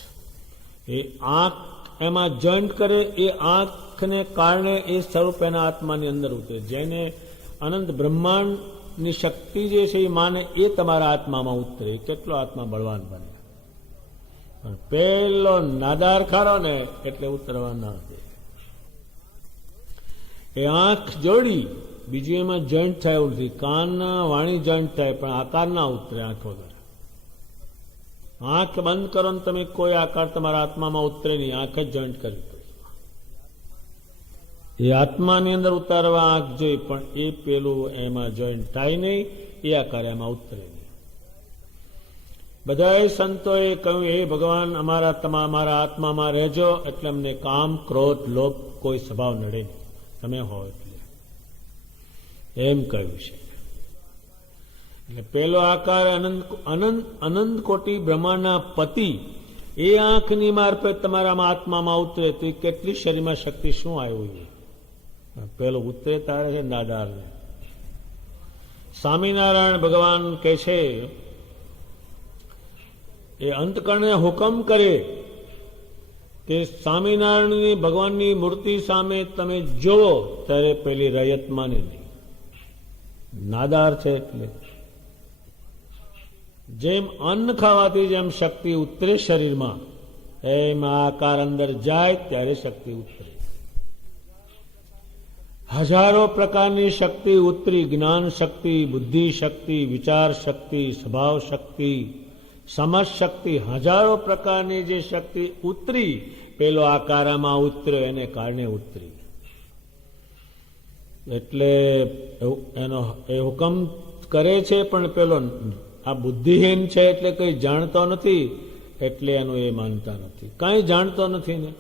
એ આંખ એમાં જોઈન્ટ કરે, એ આંખને કારણે એ સ્વરૂપ એના આત્માની અંદર ઉતરે. જેને અનંત બ્રહ્માંડની શક્તિ જે છે એ માને એ તમારા આત્મામાં ઉતરે. કેટલો આત્મા બળવાન બને. પણ પેલો નાદાર ખારો ને એટલે ઉતરવા ના દે. એ આંખ જોડી, બીજું એમાં જોઈન્ટ થાય એવું નથી. કાન વાણી જોઈન્ટ થાય પણ આકાર ના ઉતરે આંખ વગર. આંખ બંધ કરો ને તમે કોઈ આકાર તમારા આત્મામાં ઉતરે નહીં. આંખ જ જોઈન્ટ કરવી પડે. એ આત્માની અંદર ઉતારવા આંખ જોઈ, પણ એ પેલું એમાં જોઈન્ટ થાય નહીં, એ આકાર એમાં ઉતરે નહીં. બધા સંતોએ કહ્યું એ ભગવાન અમારા આત્મામાં રહેજો, એટલે અમને કામ, ક્રોધ, લોભ કોઈ સ્વભાવ નડે નહીં. તમે હો એટલે એમ કહ્યું છે. એટલે પેલો આકાર અનંત કોટી બ્રહ્માંડના પતિ એ આંખની મારફત તમારા આત્મામાં ઉતરે તો એ કેટલી શરીરમાં શક્તિ શું આવ્યું છે. પેલો ઉતરે તારે છે નાદારને. સ્વામિનારાયણ ભગવાન કહે છે એ અંતકરણને હુકમ કરે કે સ્વામિનારાયણની ભગવાનની મૂર્તિ સામે તમે જોવો ત્યારે પેલી રયત માને નહીં, નાદાર છે. એટલે જેમ અન્ન ખાવાથી જેમ શક્તિ ઉતરે શરીરમાં, એમ આકાર અંદર જાય ત્યારે શક્તિ ઉતરે. હજારો પ્રકારની શક્તિ ઉતરી, જ્ઞાન શક્તિ, બુદ્ધિ શક્તિ, વિચાર શક્તિ, સ્વભાવ શક્તિ, સમજ શક્તિ, હજારો પ્રકારની જે શક્તિ ઉતરી, પેલો આકારામાં ઉતર્યો એને કારણે ઉતરી. એટલે એનો એ હુકમ કરે છે, પણ પેલો આ બુદ્ધિહીન છે એટલે કંઈ જાણતો નથી, એટલે એનું એ માનતા નથી, કાંઈ જાણતો નથી ને.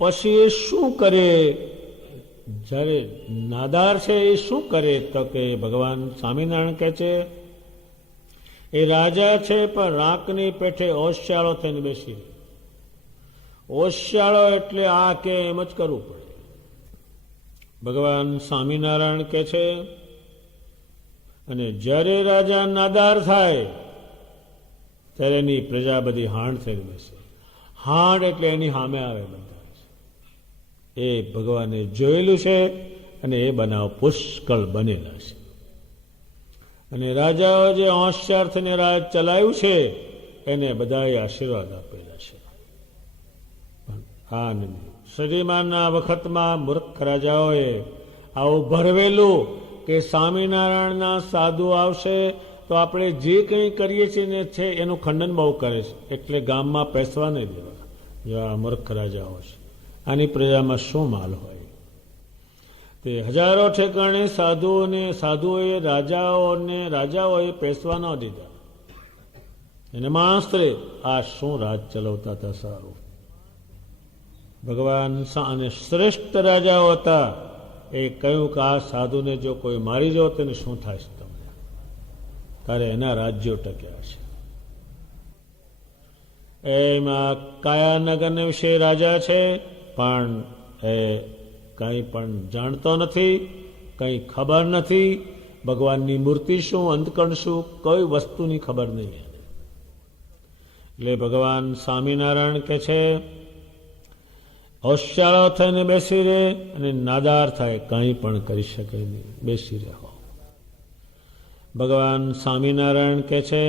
પછી એ શું કરે? જ્યારે નાદાર છે એ શું કરે? તો કે ભગવાન સ્વામિનારાયણ કહે છે એ રાજા છે પણ રાંકની પેઠે ઓશિયાળો થઈને બેસી. ઓશિયાળો એટલે આ કે એમ જ કરવું પડે. ભગવાન સ્વામિનારાયણ કહે છે અને જ્યારે રાજા નાદાર થાય ત્યારે એની પ્રજા બધી હાંડ થઈને બેસે. હાંડ એટલે એની સામે આવે બધા. એ ભગવાને જોયેલું છે અને એ બનાવ પુષ્કળ બનેલા છે. અને રાજાઓ જે હોશિયાર થઈને રાજ ચલાવ્યું છે એને બધાએ આશીર્વાદ આપેલા છે. પણ આ નહીં. શ્રીમાનના વખતમાં મૂર્ખ રાજાઓએ આવું ભરવેલું કે સ્વામિનારાયણના સાધુ આવશે તો આપણે જે કંઈ કરીએ છીએ ને છે એનું ખંડન બહુ કરે છે, એટલે ગામમાં પેસવા નહીં દેવા. જો આ મૂર્ખ રાજાઓ છે, આની પ્રજામાં શું માલ હોય? તે હજારો ઠેકાણે રાજાઓએ પેસવા ન દીધા. એને માસ્ત્રે આ શું રાજ ચલાવતા હતા સારું. ભગવાન અને શ્રેષ્ઠ રાજાઓ હતા. એ કહ્યું કે આ સાધુને જો કોઈ મારી જો તેને શું થાય છે તમને? ત્યારે એના રાજ્યો ટક્યા છે. એમાં કાયાનગર વિશે રાજા છે, પણ એ કંઈ પણ જાણતો નથી, કંઈ ખબર નથી. ભગવાનની મૂર્તિ શું, અંતકણ શું, કોઈ વસ્તુની ખબર નહીં. એટલે ભગવાન સ્વામિનારાયણ કહે છે હોશિયાળો થઈને બેસી રહે અને નાદાર થાય, કંઈ પણ કરી શકે નહીં, બેસી રહો. ભગવાન સ્વામિનારાયણ કહે છે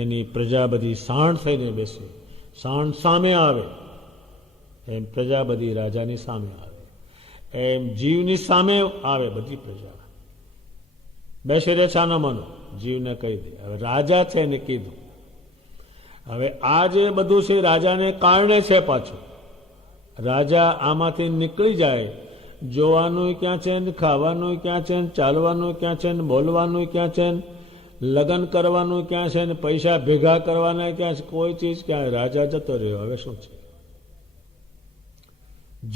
એની પ્રજા બધી સાણ થઈને બેસે. સાણ સામે આવે એમ પ્રજા બધી રાજાની સામે આવે, એમ જીવની સામે આવે બધી પ્રજા. બેસી રહે છાનો મનો, જીવને કહી દે. હવે રાજા છે એને કીધું. હવે આ જે બધું છે રાજાને કારણે છે. પાછું રાજા આમાંથી નીકળી જાય, જોવાનું ક્યાં છે, ખાવાનું ક્યાં છે, ચાલવાનું ક્યાં છે, બોલવાનું ક્યાં છે, લગ્ન કરવાનું ક્યાં છે, ને પૈસા ભેગા કરવાના ક્યાં છે, કોઈ ચીજ ક્યાં. રાજા જતો રહ્યો. હવે શું છે?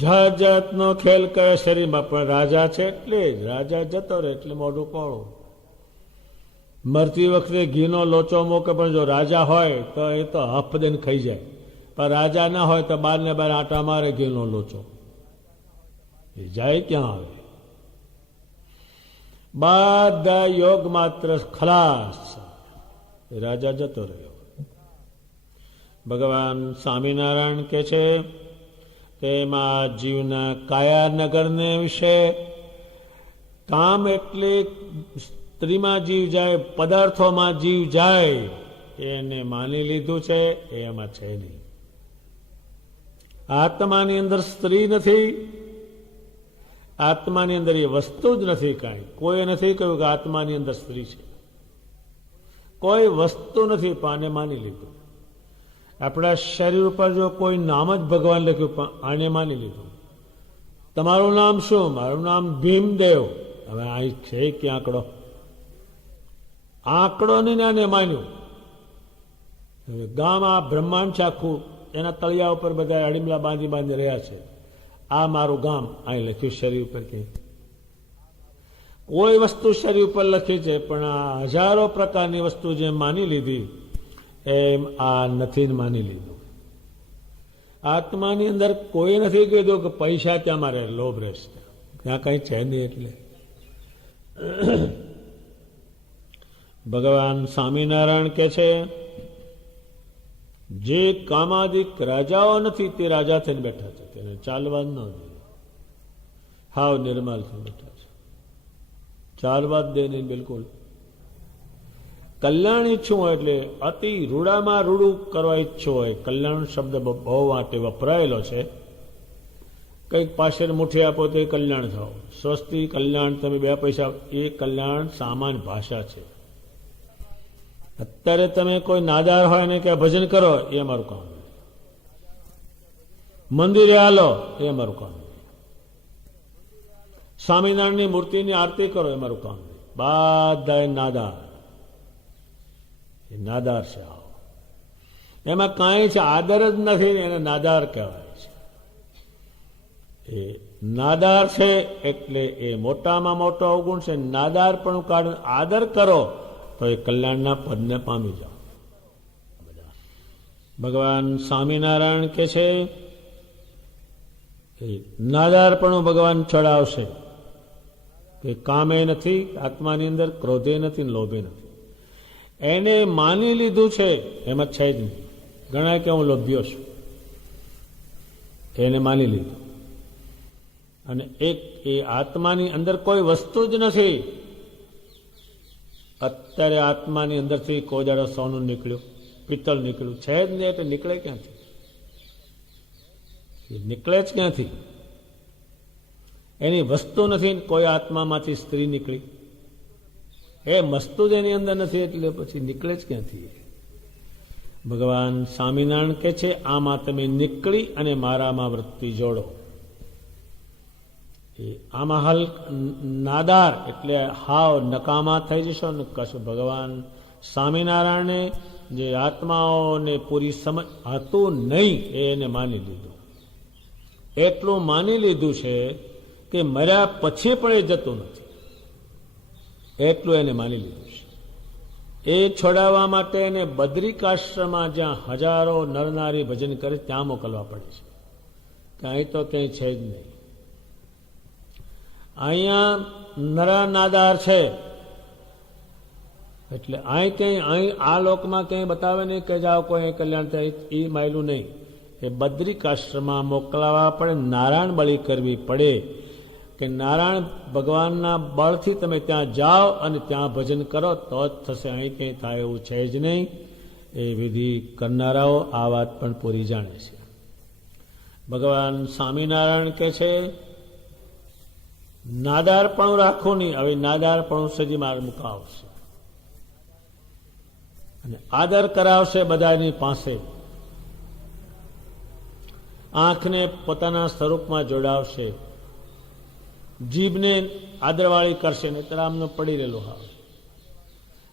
જાત જાતનો ખેલ કરે શરીરમાં, પણ રાજા છે એટલે જ. રાજા જતો રહે એટલે મોઢું કોણું. મરતી વખતે ઘીનો લોચો મૂકે, પણ જો રાજા હોય તો એ તો હફ દઈને ખાઈ જાય. પણ રાજા ના હોય તો બાર ને બાર આટા મારે ઘીનો લોચો. એ જાય ક્યાં? આવે બધા યોગ માત્ર ખલાસ. રાજા જતો રહ્યો. ભગવાન સ્વામિનારાયણ કહે છે તેમાં જીવના કાયાનગરને વિશે. કામ એટલે સ્ત્રીમાં જીવ જાય, પદાર્થોમાં જીવ જાય, એને માની લીધું છે, એમાં છે નહીં. આત્માની અંદર સ્ત્રી નથી, આત્માની અંદર એ વસ્તુ જ નથી. કાંઈ કોઈ નથી કહ્યું કે આત્માની અંદર સ્ત્રી છે. કોઈ વસ્તુ નથી, પણ આને માની લીધું. આપણા શરીર ઉપર જો કોઈ નામ જ ભગવાન લખ્યું, પણ આને માની લીધું. તમારું નામ શું? મારું નામ ભીમદેવ. હવે આ છે કે આંકડો? આંકડો નહીં, આને માન્યું. ગામ આ બ્રહ્માંડ છે આખું, એના તળિયા ઉપર બધા અડીમલા બાંધી બાંધી રહ્યા છે. આ મારું ગામ અહીં લખ્યું શરીર ઉપર. કે કોઈ વસ્તુ શરીર ઉપર લખી છે, પણ આ હજારો પ્રકારની વસ્તુ જેમ માની લીધી એમ આ નથી માની લીધું. આત્માની અંદર કોઈ નથી કીધું કે પૈસા ત્યાં મારે લોભ રહેશે, ત્યાં કઈ છે નહીં. એટલે ભગવાન સ્વામિનારાયણ કહે છે જે કામાદિક રાજાઓ નથી તે રાજા થઈને બેઠા છે, તેને ચાલવા જ ન દે, હાવ નિર્મલ થઈને બેઠા છે, ચાલવા જ દે નહીં બિલકુલ. કલ્યાણ ઈચ્છું હોય એટલે અતિ રૂડામાં રૂડું કરવા ઈચ્છું હોય, કલ્યાણ શબ્દ બહુ માટે વપરાયેલો છે. કંઈક પાછળ મુઠ્ઠી આપો તો એ કલ્યાણ થાવ, સ્વસ્તિ કલ્યાણ તમે 2 પૈસા, એ કલ્યાણ સામાન્ય ભાષા છે. અત્યારે તમે કોઈ નાદાર હોય ને કે ભજન કરો, એ અમારું કામ, મંદિરે હાલો એ અમારું કામ, સ્વામિનારાયણની મૂર્તિની આરતી કરો એ અમારું કામ. બધા નાદાર, એ નાદાર છે. આવો એમાં કાંઈ છે આદર જ નથી, એને નાદાર કહેવાય છે. એ નાદાર છે એટલે એ મોટામાં મોટો અવગુણ છે. નાદાર પણ કાઢ આદર કરો તો એ કલ્યાણના પદને પામી જાઓ. ભગવાન સ્વામિનારાયણ કે છે એ નાદારપણું ભગવાન ચડાવશે કે કામે નથી, આત્માની અંદર ક્રોધે નથી, લોભે નથી. એને માની લીધું છે, એમાં છે જ નહીં. ઘણા કે હું લોભ્યો છું, એને માની લીધું. અને એક એ આત્માની અંદર કોઈ વસ્તુ જ નથી. અત્યારે આત્માની અંદરથી કોઈ દાડો સોનું નીકળ્યું, પિત્તળ નીકળ્યું છે જ નહીં, એટલે નીકળે ક્યાંથી? એ નીકળે જ ક્યાંથી? એની વસ્તુ નથી. કોઈ આત્મામાંથી સ્ત્રી નીકળી, એ વસ્તુ જ એની અંદર નથી, એટલે પછી નીકળે જ ક્યાંથી? ભગવાન સ્વામિનારાયણ કે છે આમાં તમે નીકળી અને મારામાં વૃત્તિ જોડો. આમાં હલ નાદાર એટલે હાવ નકામા થઈ જશો ને કશું. ભગવાન સ્વામિનારાયણે જે આત્માઓને પૂરી સમજ હતું નહીં, એને માની લીધું. એટલું માની લીધું છે કે મર્યા પછી પણ એ જતું નથી, એટલું એને માની લીધું છે. એ છોડાવવા માટે એને બદ્રિકાશ્રમમાં, જ્યાં હજારો નરનારી ભજન કરે, ત્યાં મોકલવા પડે છે. ક્યાંય તો ક્યાંય છે જ નહીં. અહીંયા નરનાદાર છે એટલે અહીં આ લોકમાં ક્યાંય બતાવે નહીં કે જાઓ કોઈ કલ્યાણ થાય, એ માયલું નહીં. એ બદ્રિકાશ્રમમાં મોકલાવા પડે, નારાયણ બળી કરવી પડે કે નારાયણ ભગવાનના બળથી તમે ત્યાં જાઓ અને ત્યાં ભજન કરો તો જ થશે. અહીં ક્યાંય થાય એવું છે જ નહીં. એ વિધિ કરનારાઓ આ વાત પણ પૂરી જાણે છે. ભગવાન સ્વામિનારાયણ કે છે નાદારપણું રાખો નહીં. હવે નાદારપણું સજી માર મુકાવશે અને આદર કરાવશે બધાની પાસે. આંખને પોતાના સ્વરૂપમાં જોડાવશે, જીભને આદરવાળી કરશે, ને તરામનો પડી રહેલો હાવ.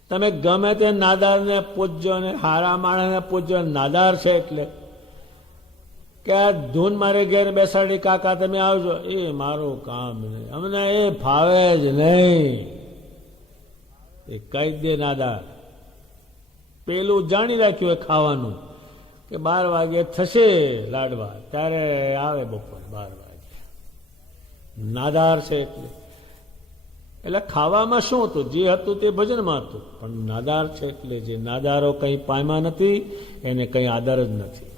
તમે ગમે તે નાદારને પૂજજો અને હારા માણસને પૂજજો. નાદાર છે એટલે કે આ ધૂન મારે ઘેર બેસાડી કાકા તમે આવજો, એ મારું કામ નહીં, અમને એ ભાવે જ નહીં. એ કહી દે નાદાર. પેલું જાણી રાખ્યું હોય ખાવાનું કે 12 વાગે થશે લાડવા, ત્યારે આવે બપોર 12 વાગે. નાદાર છે એટલે ખાવામાં શું હતું? જે હતું તે ભજનમાં હતું. પણ નાદાર છે એટલે જે નાદારો કંઈ પામ્યા નથી એને કંઈ આદર જ નથી.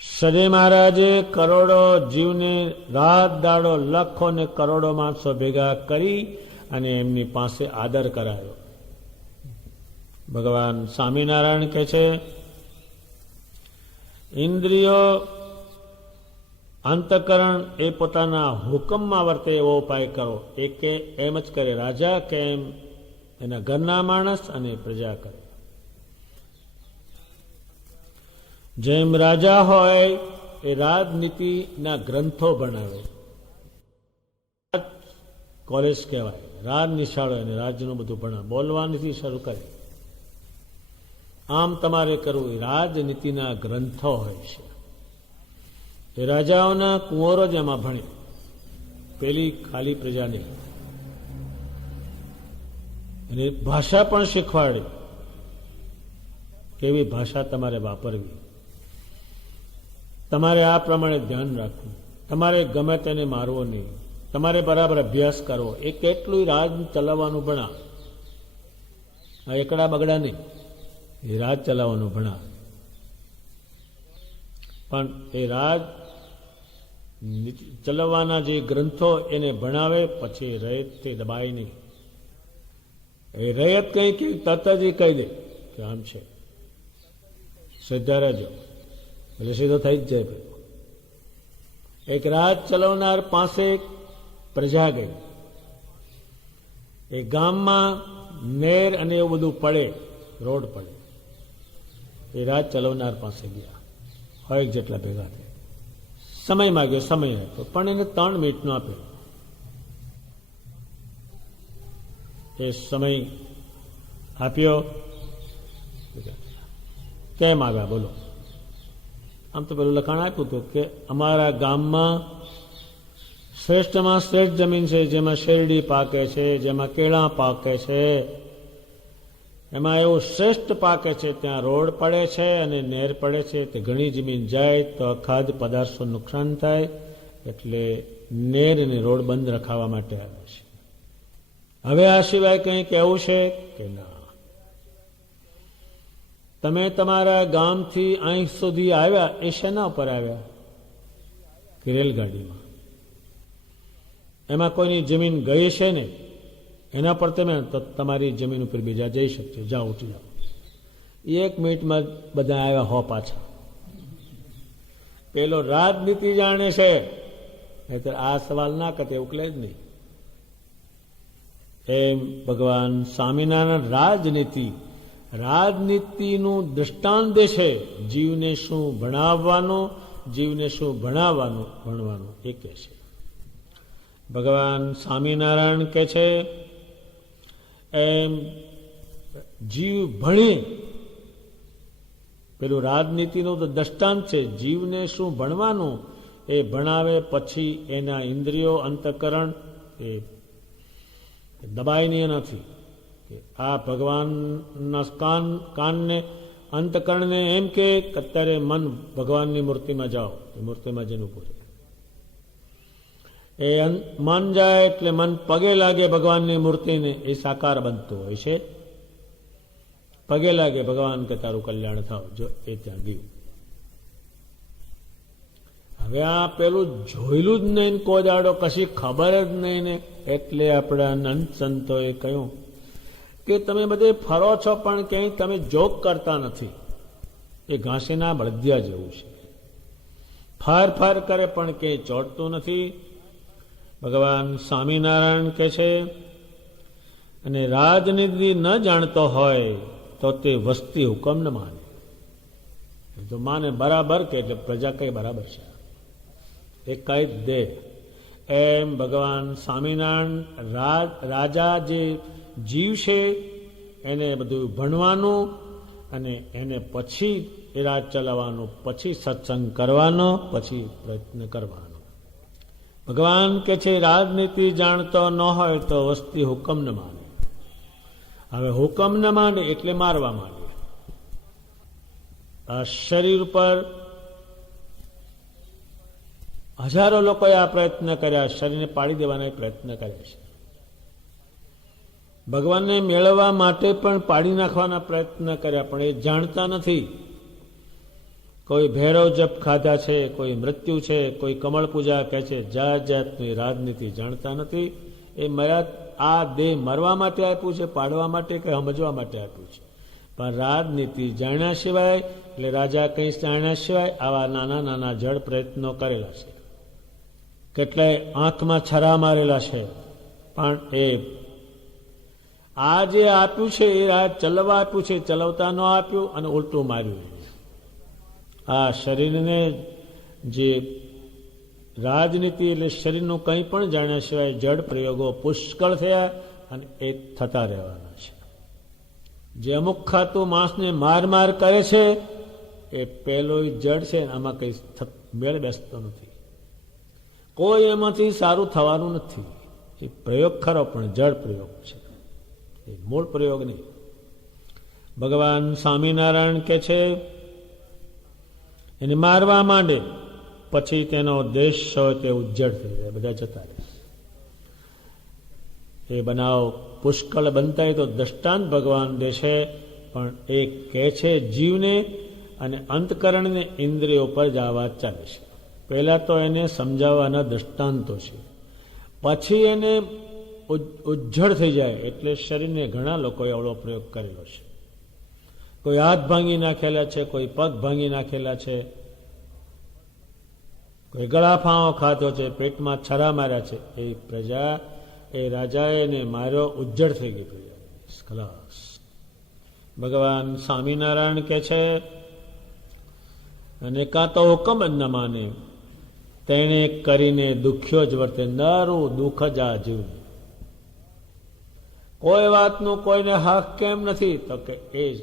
સજે મહારાજે કરોડો જીવને રાત દાડો લાખો ને કરોડો માણસો ભેગા કરી અને એમની પાસે આદર કરાયો. ભગવાન સ્વામિનારાયણ કહે છે ઇન્દ્રિયો અંતકરણ એ પોતાના હુકમમાં વર્તે એવો ઉપાય કરો. એ કે એમ જ કરે રાજા કે એમ એના ઘરના માણસ અને પ્રજા કરે. જેમ રાજા હોય એ રાજનીતિના ગ્રંથો બનાવે, કોલેજ કહેવાય, રાજ નિશાળો અને રાજનું બધું ભણાવે, બોલવાથી શરૂ કરે. આમ તમારે કરવું. રાજનીતિના ગ્રંથો હોય છે, એ રાજાઓના કુંવરો જ એમાં ભણે, પેલી ખાલી પ્રજાને. અને ભાષા પણ શીખવાડે, કેવી ભાષા તમારે વાપરવી, તમારે આ પ્રમાણે ધ્યાન રાખવું, તમારે ગમે તેને મારવો નહીં, તમારે બરાબર અભ્યાસ કરવો. એ કેટલું રાજ ચલાવવાનું ભણા, એકડા બગડા નહીં. એ રાજ ચલાવવાનું ભણાવે, પણ એ રાજ ચલાવવાના જે ગ્રંથો એને ભણાવે, પછી રયત તે દબાય નહીં. એ રયત કંઈ કે તરત જ કહી દે કે આમ છે, સીધા રહેજો, એટલે સીધો થઈ જ જાય. એક રાજ ચલાવનાર પાસે પ્રજા ગઈ, એ ગામમાં નેર અને એવું બધું પડે, રોડ પડે. એ રાજ ચલાવનાર પાસે ગયા, હોય જેટલા ભેગા થયા, સમય માગ્યો, સમય આપ્યો, પણ એને 3 મિનિટનો આપ્યો. એ સમય આપ્યો, કેમ આવ્યા બોલો? આમ તો પેલું લખાણ આપ્યું હતું કે અમારા ગામમાં શ્રેષ્ઠમાં શ્રેષ્ઠ જમીન છે, જેમાં શેરડી પાકે છે, જેમાં કેળા પાકે છે, એમાં એવું શ્રેષ્ઠ પાકે છે, ત્યાં રોડ પડે છે અને નહેર પડે છે. તે ઘણી જમીન જાય તો ખાદ્ય પદાર્થો નુકસાન થાય, એટલે નહેર અને રોડ બંધ રખાવા માટે આવે છે. હવે આ સિવાય કંઈ કહેવું છે કે ના? તમે તમારા ગામથી અહીં સુધી આવ્યા એ શેના ઉપર આવ્યા? કે રેલગાડીમાં. એમાં કોઈની જમીન ગઈ છે ને એના પર તમે તો તમારી જમીન ઉપર બીજા જઈ શકશે, જાઓ ઉઠી જાઓ. 1 મિનિટમાં બધા આવ્યા હો પાછા. પેલો રાજનીતિ જાણે છે, નહીતર આ સવાલ ના કરતે ઉકલે જ નહીં. એમ ભગવાન સ્વામિનારાયણ રાજનીતિનું દૃષ્ટાંત છે. જીવને શું ભણાવવાનું, જીવને શું ભણવાનું એ કહે છે. ભગવાન સ્વામિનારાયણ કહે છે એમ જીવ ભણે, પેલું રાજનીતિનું તો દૃષ્ટાંત છે. જીવને શું ભણવાનું એ ભણાવે, પછી એના ઇન્દ્રિયો અંતઃકરણ એ દબાય નહીં નથી. આ ભગવાનના કાનને અંતઃકરણને એમ કે અત્યારે મન ભગવાનની મૂર્તિમાં જાઓ, મૂર્તિમાં જઈને ઉભું રહે. એ મન જાય એટલે મન પગે લાગે ભગવાનની મૂર્તિને, એ સાકાર બનતું હોય છે. પગે લાગે ભગવાન કે તારું કલ્યાણ થાવ, જો એ ત્યાં ગયું. હવે આ પેલું જોયેલું જ નહીં, કોદાડો કશી ખબર જ નહીં ને, એટલે આપણા અનંત સંતોએ કહ્યું કે તમે બધે ફરો છો પણ ક્યાંય તમે જોગ કરતા નથી. એ ઘાસીના બળદિયા જેવું છે, ફાર ફાર કરે પણ ક્યાંય ચોટતું નથી. ભગવાન સ્વામિનારાયણ કહે છે, અને રાજનીતિ ન જાણતો હોય તો તે વસ્તી હુકમ ન માને. તો માને બરાબર કે એટલે પ્રજા કઈ બરાબર છે, એ કઈ દે. એમ ભગવાન સ્વામિનારાયણ રાજા જે જીવ છે એને બધું ભણવાનું અને એને પછી એ રાજ ચલાવવાનું, પછી સત્સંગ કરવાનો, પછી પ્રયત્ન કરવાનો. ભગવાન કે છે રાજનીતિ જાણતો ન હોય તો વસ્તી હુકમ ન માને. હવે હુકમ ન માને એટલે મારવા માંડે. આ શરીર પર હજારો લોકોએ આ પ્રયત્ન કર્યા, શરીરને પાડી દેવાના પ્રયત્ન કર્યા છે. ભગવાનને મેળવવા માટે પણ પાડી નાખવાના પ્રયત્ન કર્યા, પણ એ જાણતા નથી. કોઈ ભૈરવ જપ ખાધા છે, કોઈ મૃત્યુ છે, કોઈ કમળ પૂજા કહે છે, જાત જાતની રાજનીતિ જાણતા નથી. એ આ દેહ મરવા માટે આપ્યું છે, પાડવા માટે કે સમજવા માટે આપ્યું છે. પણ રાજનીતિ જાણ્યા સિવાય, એટલે રાજા કંઈ જાણ્યા સિવાય આવા નાના નાના જડ પ્રયત્નો કરેલા છે. કેટલાય આંખમાં છરા મારેલા છે, પણ એ આ જે આપ્યું છે એ રાજ ચલાવવા આપ્યું છે, ચલાવતા ન આપ્યું અને ઉલટું માર્યું. આ શરીરને જે રાજનીતિ એટલે શરીરનું કંઈ પણ જાણ્યા સિવાય જડ પ્રયોગો પુષ્કળ થયા અને એ થતા રહેવાના છે. જે અમુક ખાતું માંસને માર માર કરે છે એ પહેલો જડ છે, આમાં કંઈ મેળ બેસતો નથી. કોઈ એમાંથી સારું થવાનું નથી. એ પ્રયોગ ખરો પણ જડ પ્રયોગ છે, એ મૂળ પ્રયોગ નહીં. ભગવાન સ્વામિનારાયણ કે છે એને મારવા માંડે, પછી તેનો દેશ હોય તે ઉજ્જડ થઈ જાય, બધા જતા રહે. એ બનાવ પુષ્કળ બનતા તો દ્રષ્ટાંત ભગવાન દેશે પણ એ કહે છે જીવને અને અંતકરણને ઇન્દ્રિયો પર જ આ વાત ચાલે છે. પહેલાં તો એને સમજાવવાના દ્રષ્ટાંતો છે, પછી એને ઉજ્જડ થઈ જાય એટલે શરીરને ઘણા લોકોએ અવળો પ્રયોગ કરેલો છે. કોઈ હાથ ભાંગી નાખેલા છે, કોઈ પગ ભાંગી નાખેલા છે, કોઈ ગળા ફાંવો ખાધો છે, પેટમાં છરા માર્યા છે. એ પ્રજા, એ રાજાએ એને માર્યો, ઉજ્જડ થઈ ગઈ પ્રજા, ખલાસ. ભગવાન સ્વામિનારાયણ કહે છે, અને કાં તો હુકમ જ ન માને તેણે કરીને દુખ્યો જ વર્તે, નરું દુઃખ જ આ જીવ. કોઈ વાતનું કોઈને હક કેમ નથી? તો કે એ જ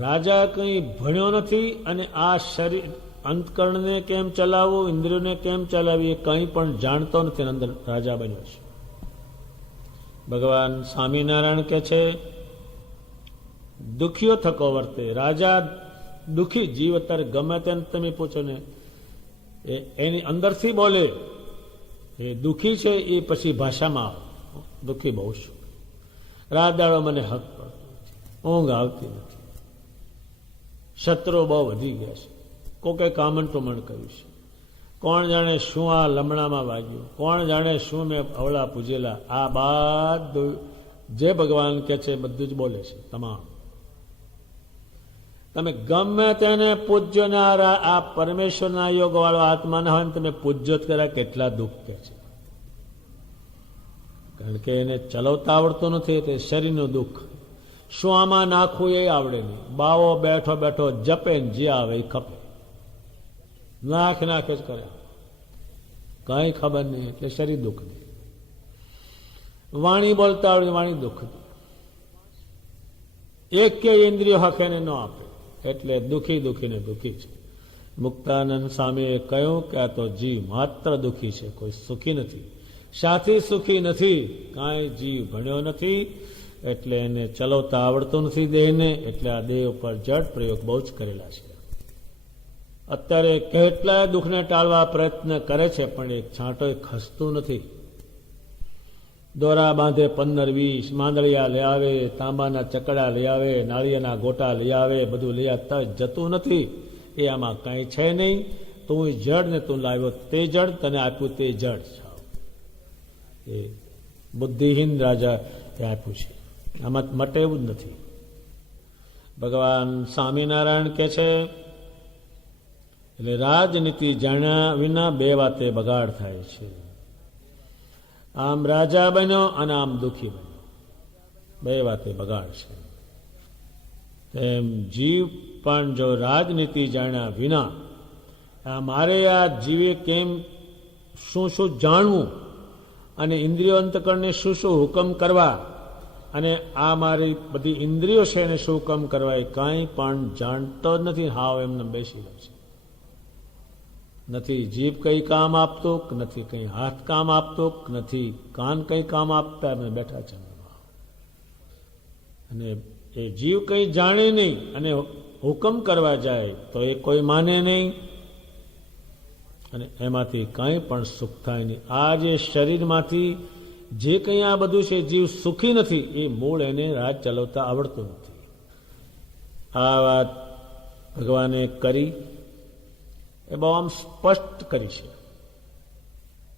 રાજા કંઈ ભણ્યો નથી અને આ શરીર અંતકરણને કેમ ચલાવવું, ઇન્દ્રિયોને કેમ ચલાવવી, એ કંઈ પણ જાણતો નથી, અંદર રાજા બન્યો છે. ભગવાન સ્વામિનારાયણ કહે છે, દુખ્યો થકો વર્તે. રાજા દુઃખી, જીવ અત્યારે ગમે તેને તમે પૂછો ને, એની અંદરથી બોલે એ દુઃખી છે, એ પછી ભાષામાં દુઃખી બહુ છું, રાત દાડો મને હક પડતો નથી, ઊંઘ આવતી નથી, શત્રુઓ બહુ વધી ગયા છે, કોકે કામંટુમણ કર્યું છે, કોણ જાણે શું આ લમણામાં વાગ્યું, કોણ જાણે શું મેં અવળા પૂજેલા. આ બધું જે ભગવાન કહે છે બધું જ બોલે છે. તમામ તમે ગમે તેને પૂજ્યો ને આ પરમેશ્વરના યોગ વાળો આત્મા ના હોય ને તમે પૂજ્યો જ કર્યા, કેટલા દુઃખ કે છે. કારણ કે એને ચલાવતા આવડતું નથી, એટલે શરીરનું દુઃખ. શું આમાં નાખવું એ આવડે નહીં. બાવો બેઠો બેઠો જપે ને જે આવે એ ખપે, નાખ જ કરે, કઈ ખબર નહીં, એટલે શરીર દુઃખ દે. વાણી બોલતા આવડે, વાણી દુઃખ દે. એક કે ઇન્દ્રિયો હક એને ન આપે, એટલે દુઃખી દુઃખીને દુઃખી છે. મુક્તાનંદ સ્વામીએ કહ્યું કે આ તો જીવ માત્ર દુઃખી છે, કોઈ સુખી નથી. સાથી સુખી નથી, કાંઈ જીવ ભણ્યો નથી, એટલે એને ચલાવતા આવડતું નથી દેહને, એટલે આ દેહ ઉપર જડ પ્રયોગ બહુ જ કરેલા છે. અત્યારે કેટલાય દુઃખને ટાળવા પ્રયત્ન કરે છે, પણ એક છાંટો ખસતું નથી. દોરા બાંધે 15-20, માંદળિયા લઈ આવે, તાંબાના ચકડા લઈ આવે, નાળિયેરના ગોટા લઈ આવે, બધું લઈ આવતા જતું નથી. એ આમાં કાંઈ છે નહીં. તું જડ ને તું લાવ્યો તે જડ, તને આપ્યું તે જડ. એ બુદ્ધિહીન રાજા એ આપ્યું છે, આમાં મટે એવું જ નથી. ભગવાન સ્વામિનારાયણ કહે છે, એટલે રાજનીતિ જાણ્યા વિના બે વાતે બગાડ થાય છે. આમ રાજા બન્યો અને આમ દુઃખી બન્યો, બે વાતે બગાડ છે. તેમ જીવ પણ જો રાજનીતિ જાણ્યા વિના મારે આ જીવે કેમ શું શું જાણવું અને ઇન્દ્રિયો અંતકરણને શું શું હુકમ કરવા અને આ મારી બધી ઇન્દ્રિયો છે એને શું હુકમ કરવા, એ કાંઈ પણ જાણતો જ નથી. હાવ એમને બેસી રહે છે. નથી જીભ કંઈ કામ આપતો, નથી કંઈ હાથ કામ આપતો, નથી કાન કંઈ કામ આપતા, અમે બેઠા છે. અને એ જીવ કંઈ જાણે નહીં અને હુકમ કરવા જાય તો એ કોઈ માને નહીં, અને એમાંથી કંઈ પણ સુખ થાય નહીં. આ જે શરીરમાંથી જે કંઈ આ બધું છે, જીવ સુખી નથી, એ મૂળ એને રાજ ચલાવતા આવડતું નથી. આ વાત ભગવાને કરી, એ બહુ આમ સ્પષ્ટ કરી છે,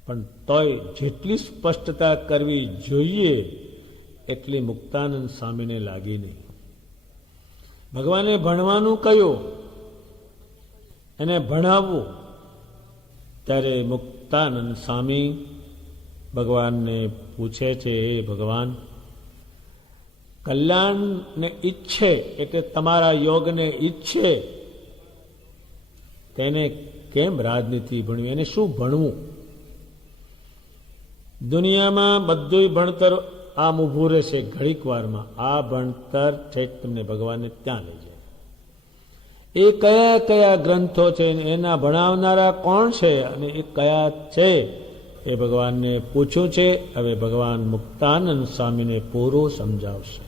પણ તોય જેટલી સ્પષ્ટતા કરવી જોઈએ એટલી મુક્તાનંદ સ્વામીને લાગી નહીં. ભગવાને ભણવાનું કહ્યું, એને ભણાવવું, ત્યારે મુક્તાનંદ સ્વામી ભગવાનને પૂછે છે, હે ભગવાન, કલ્યાણને ઈચ્છે એટલે તમારા યોગને ઈચ્છે તેને કેમ રાજનીતિ ભણવી, એને શું ભણવું? દુનિયામાં બધું ભણતર આમ ઊભું રહેશે ઘડીક વારમાં, આ ભણતર ઠેઠ તમને ભગવાનને ત્યાં લઈ જાય. એ કયા કયા ગ્રંથો છે, એના ભણાવનારા કોણ છે અને એ કયા છે, એ ભગવાનને પૂછ્યું છે. હવે ભગવાન મુક્તાનંદ સ્વામીને પૂરું સમજાવશે.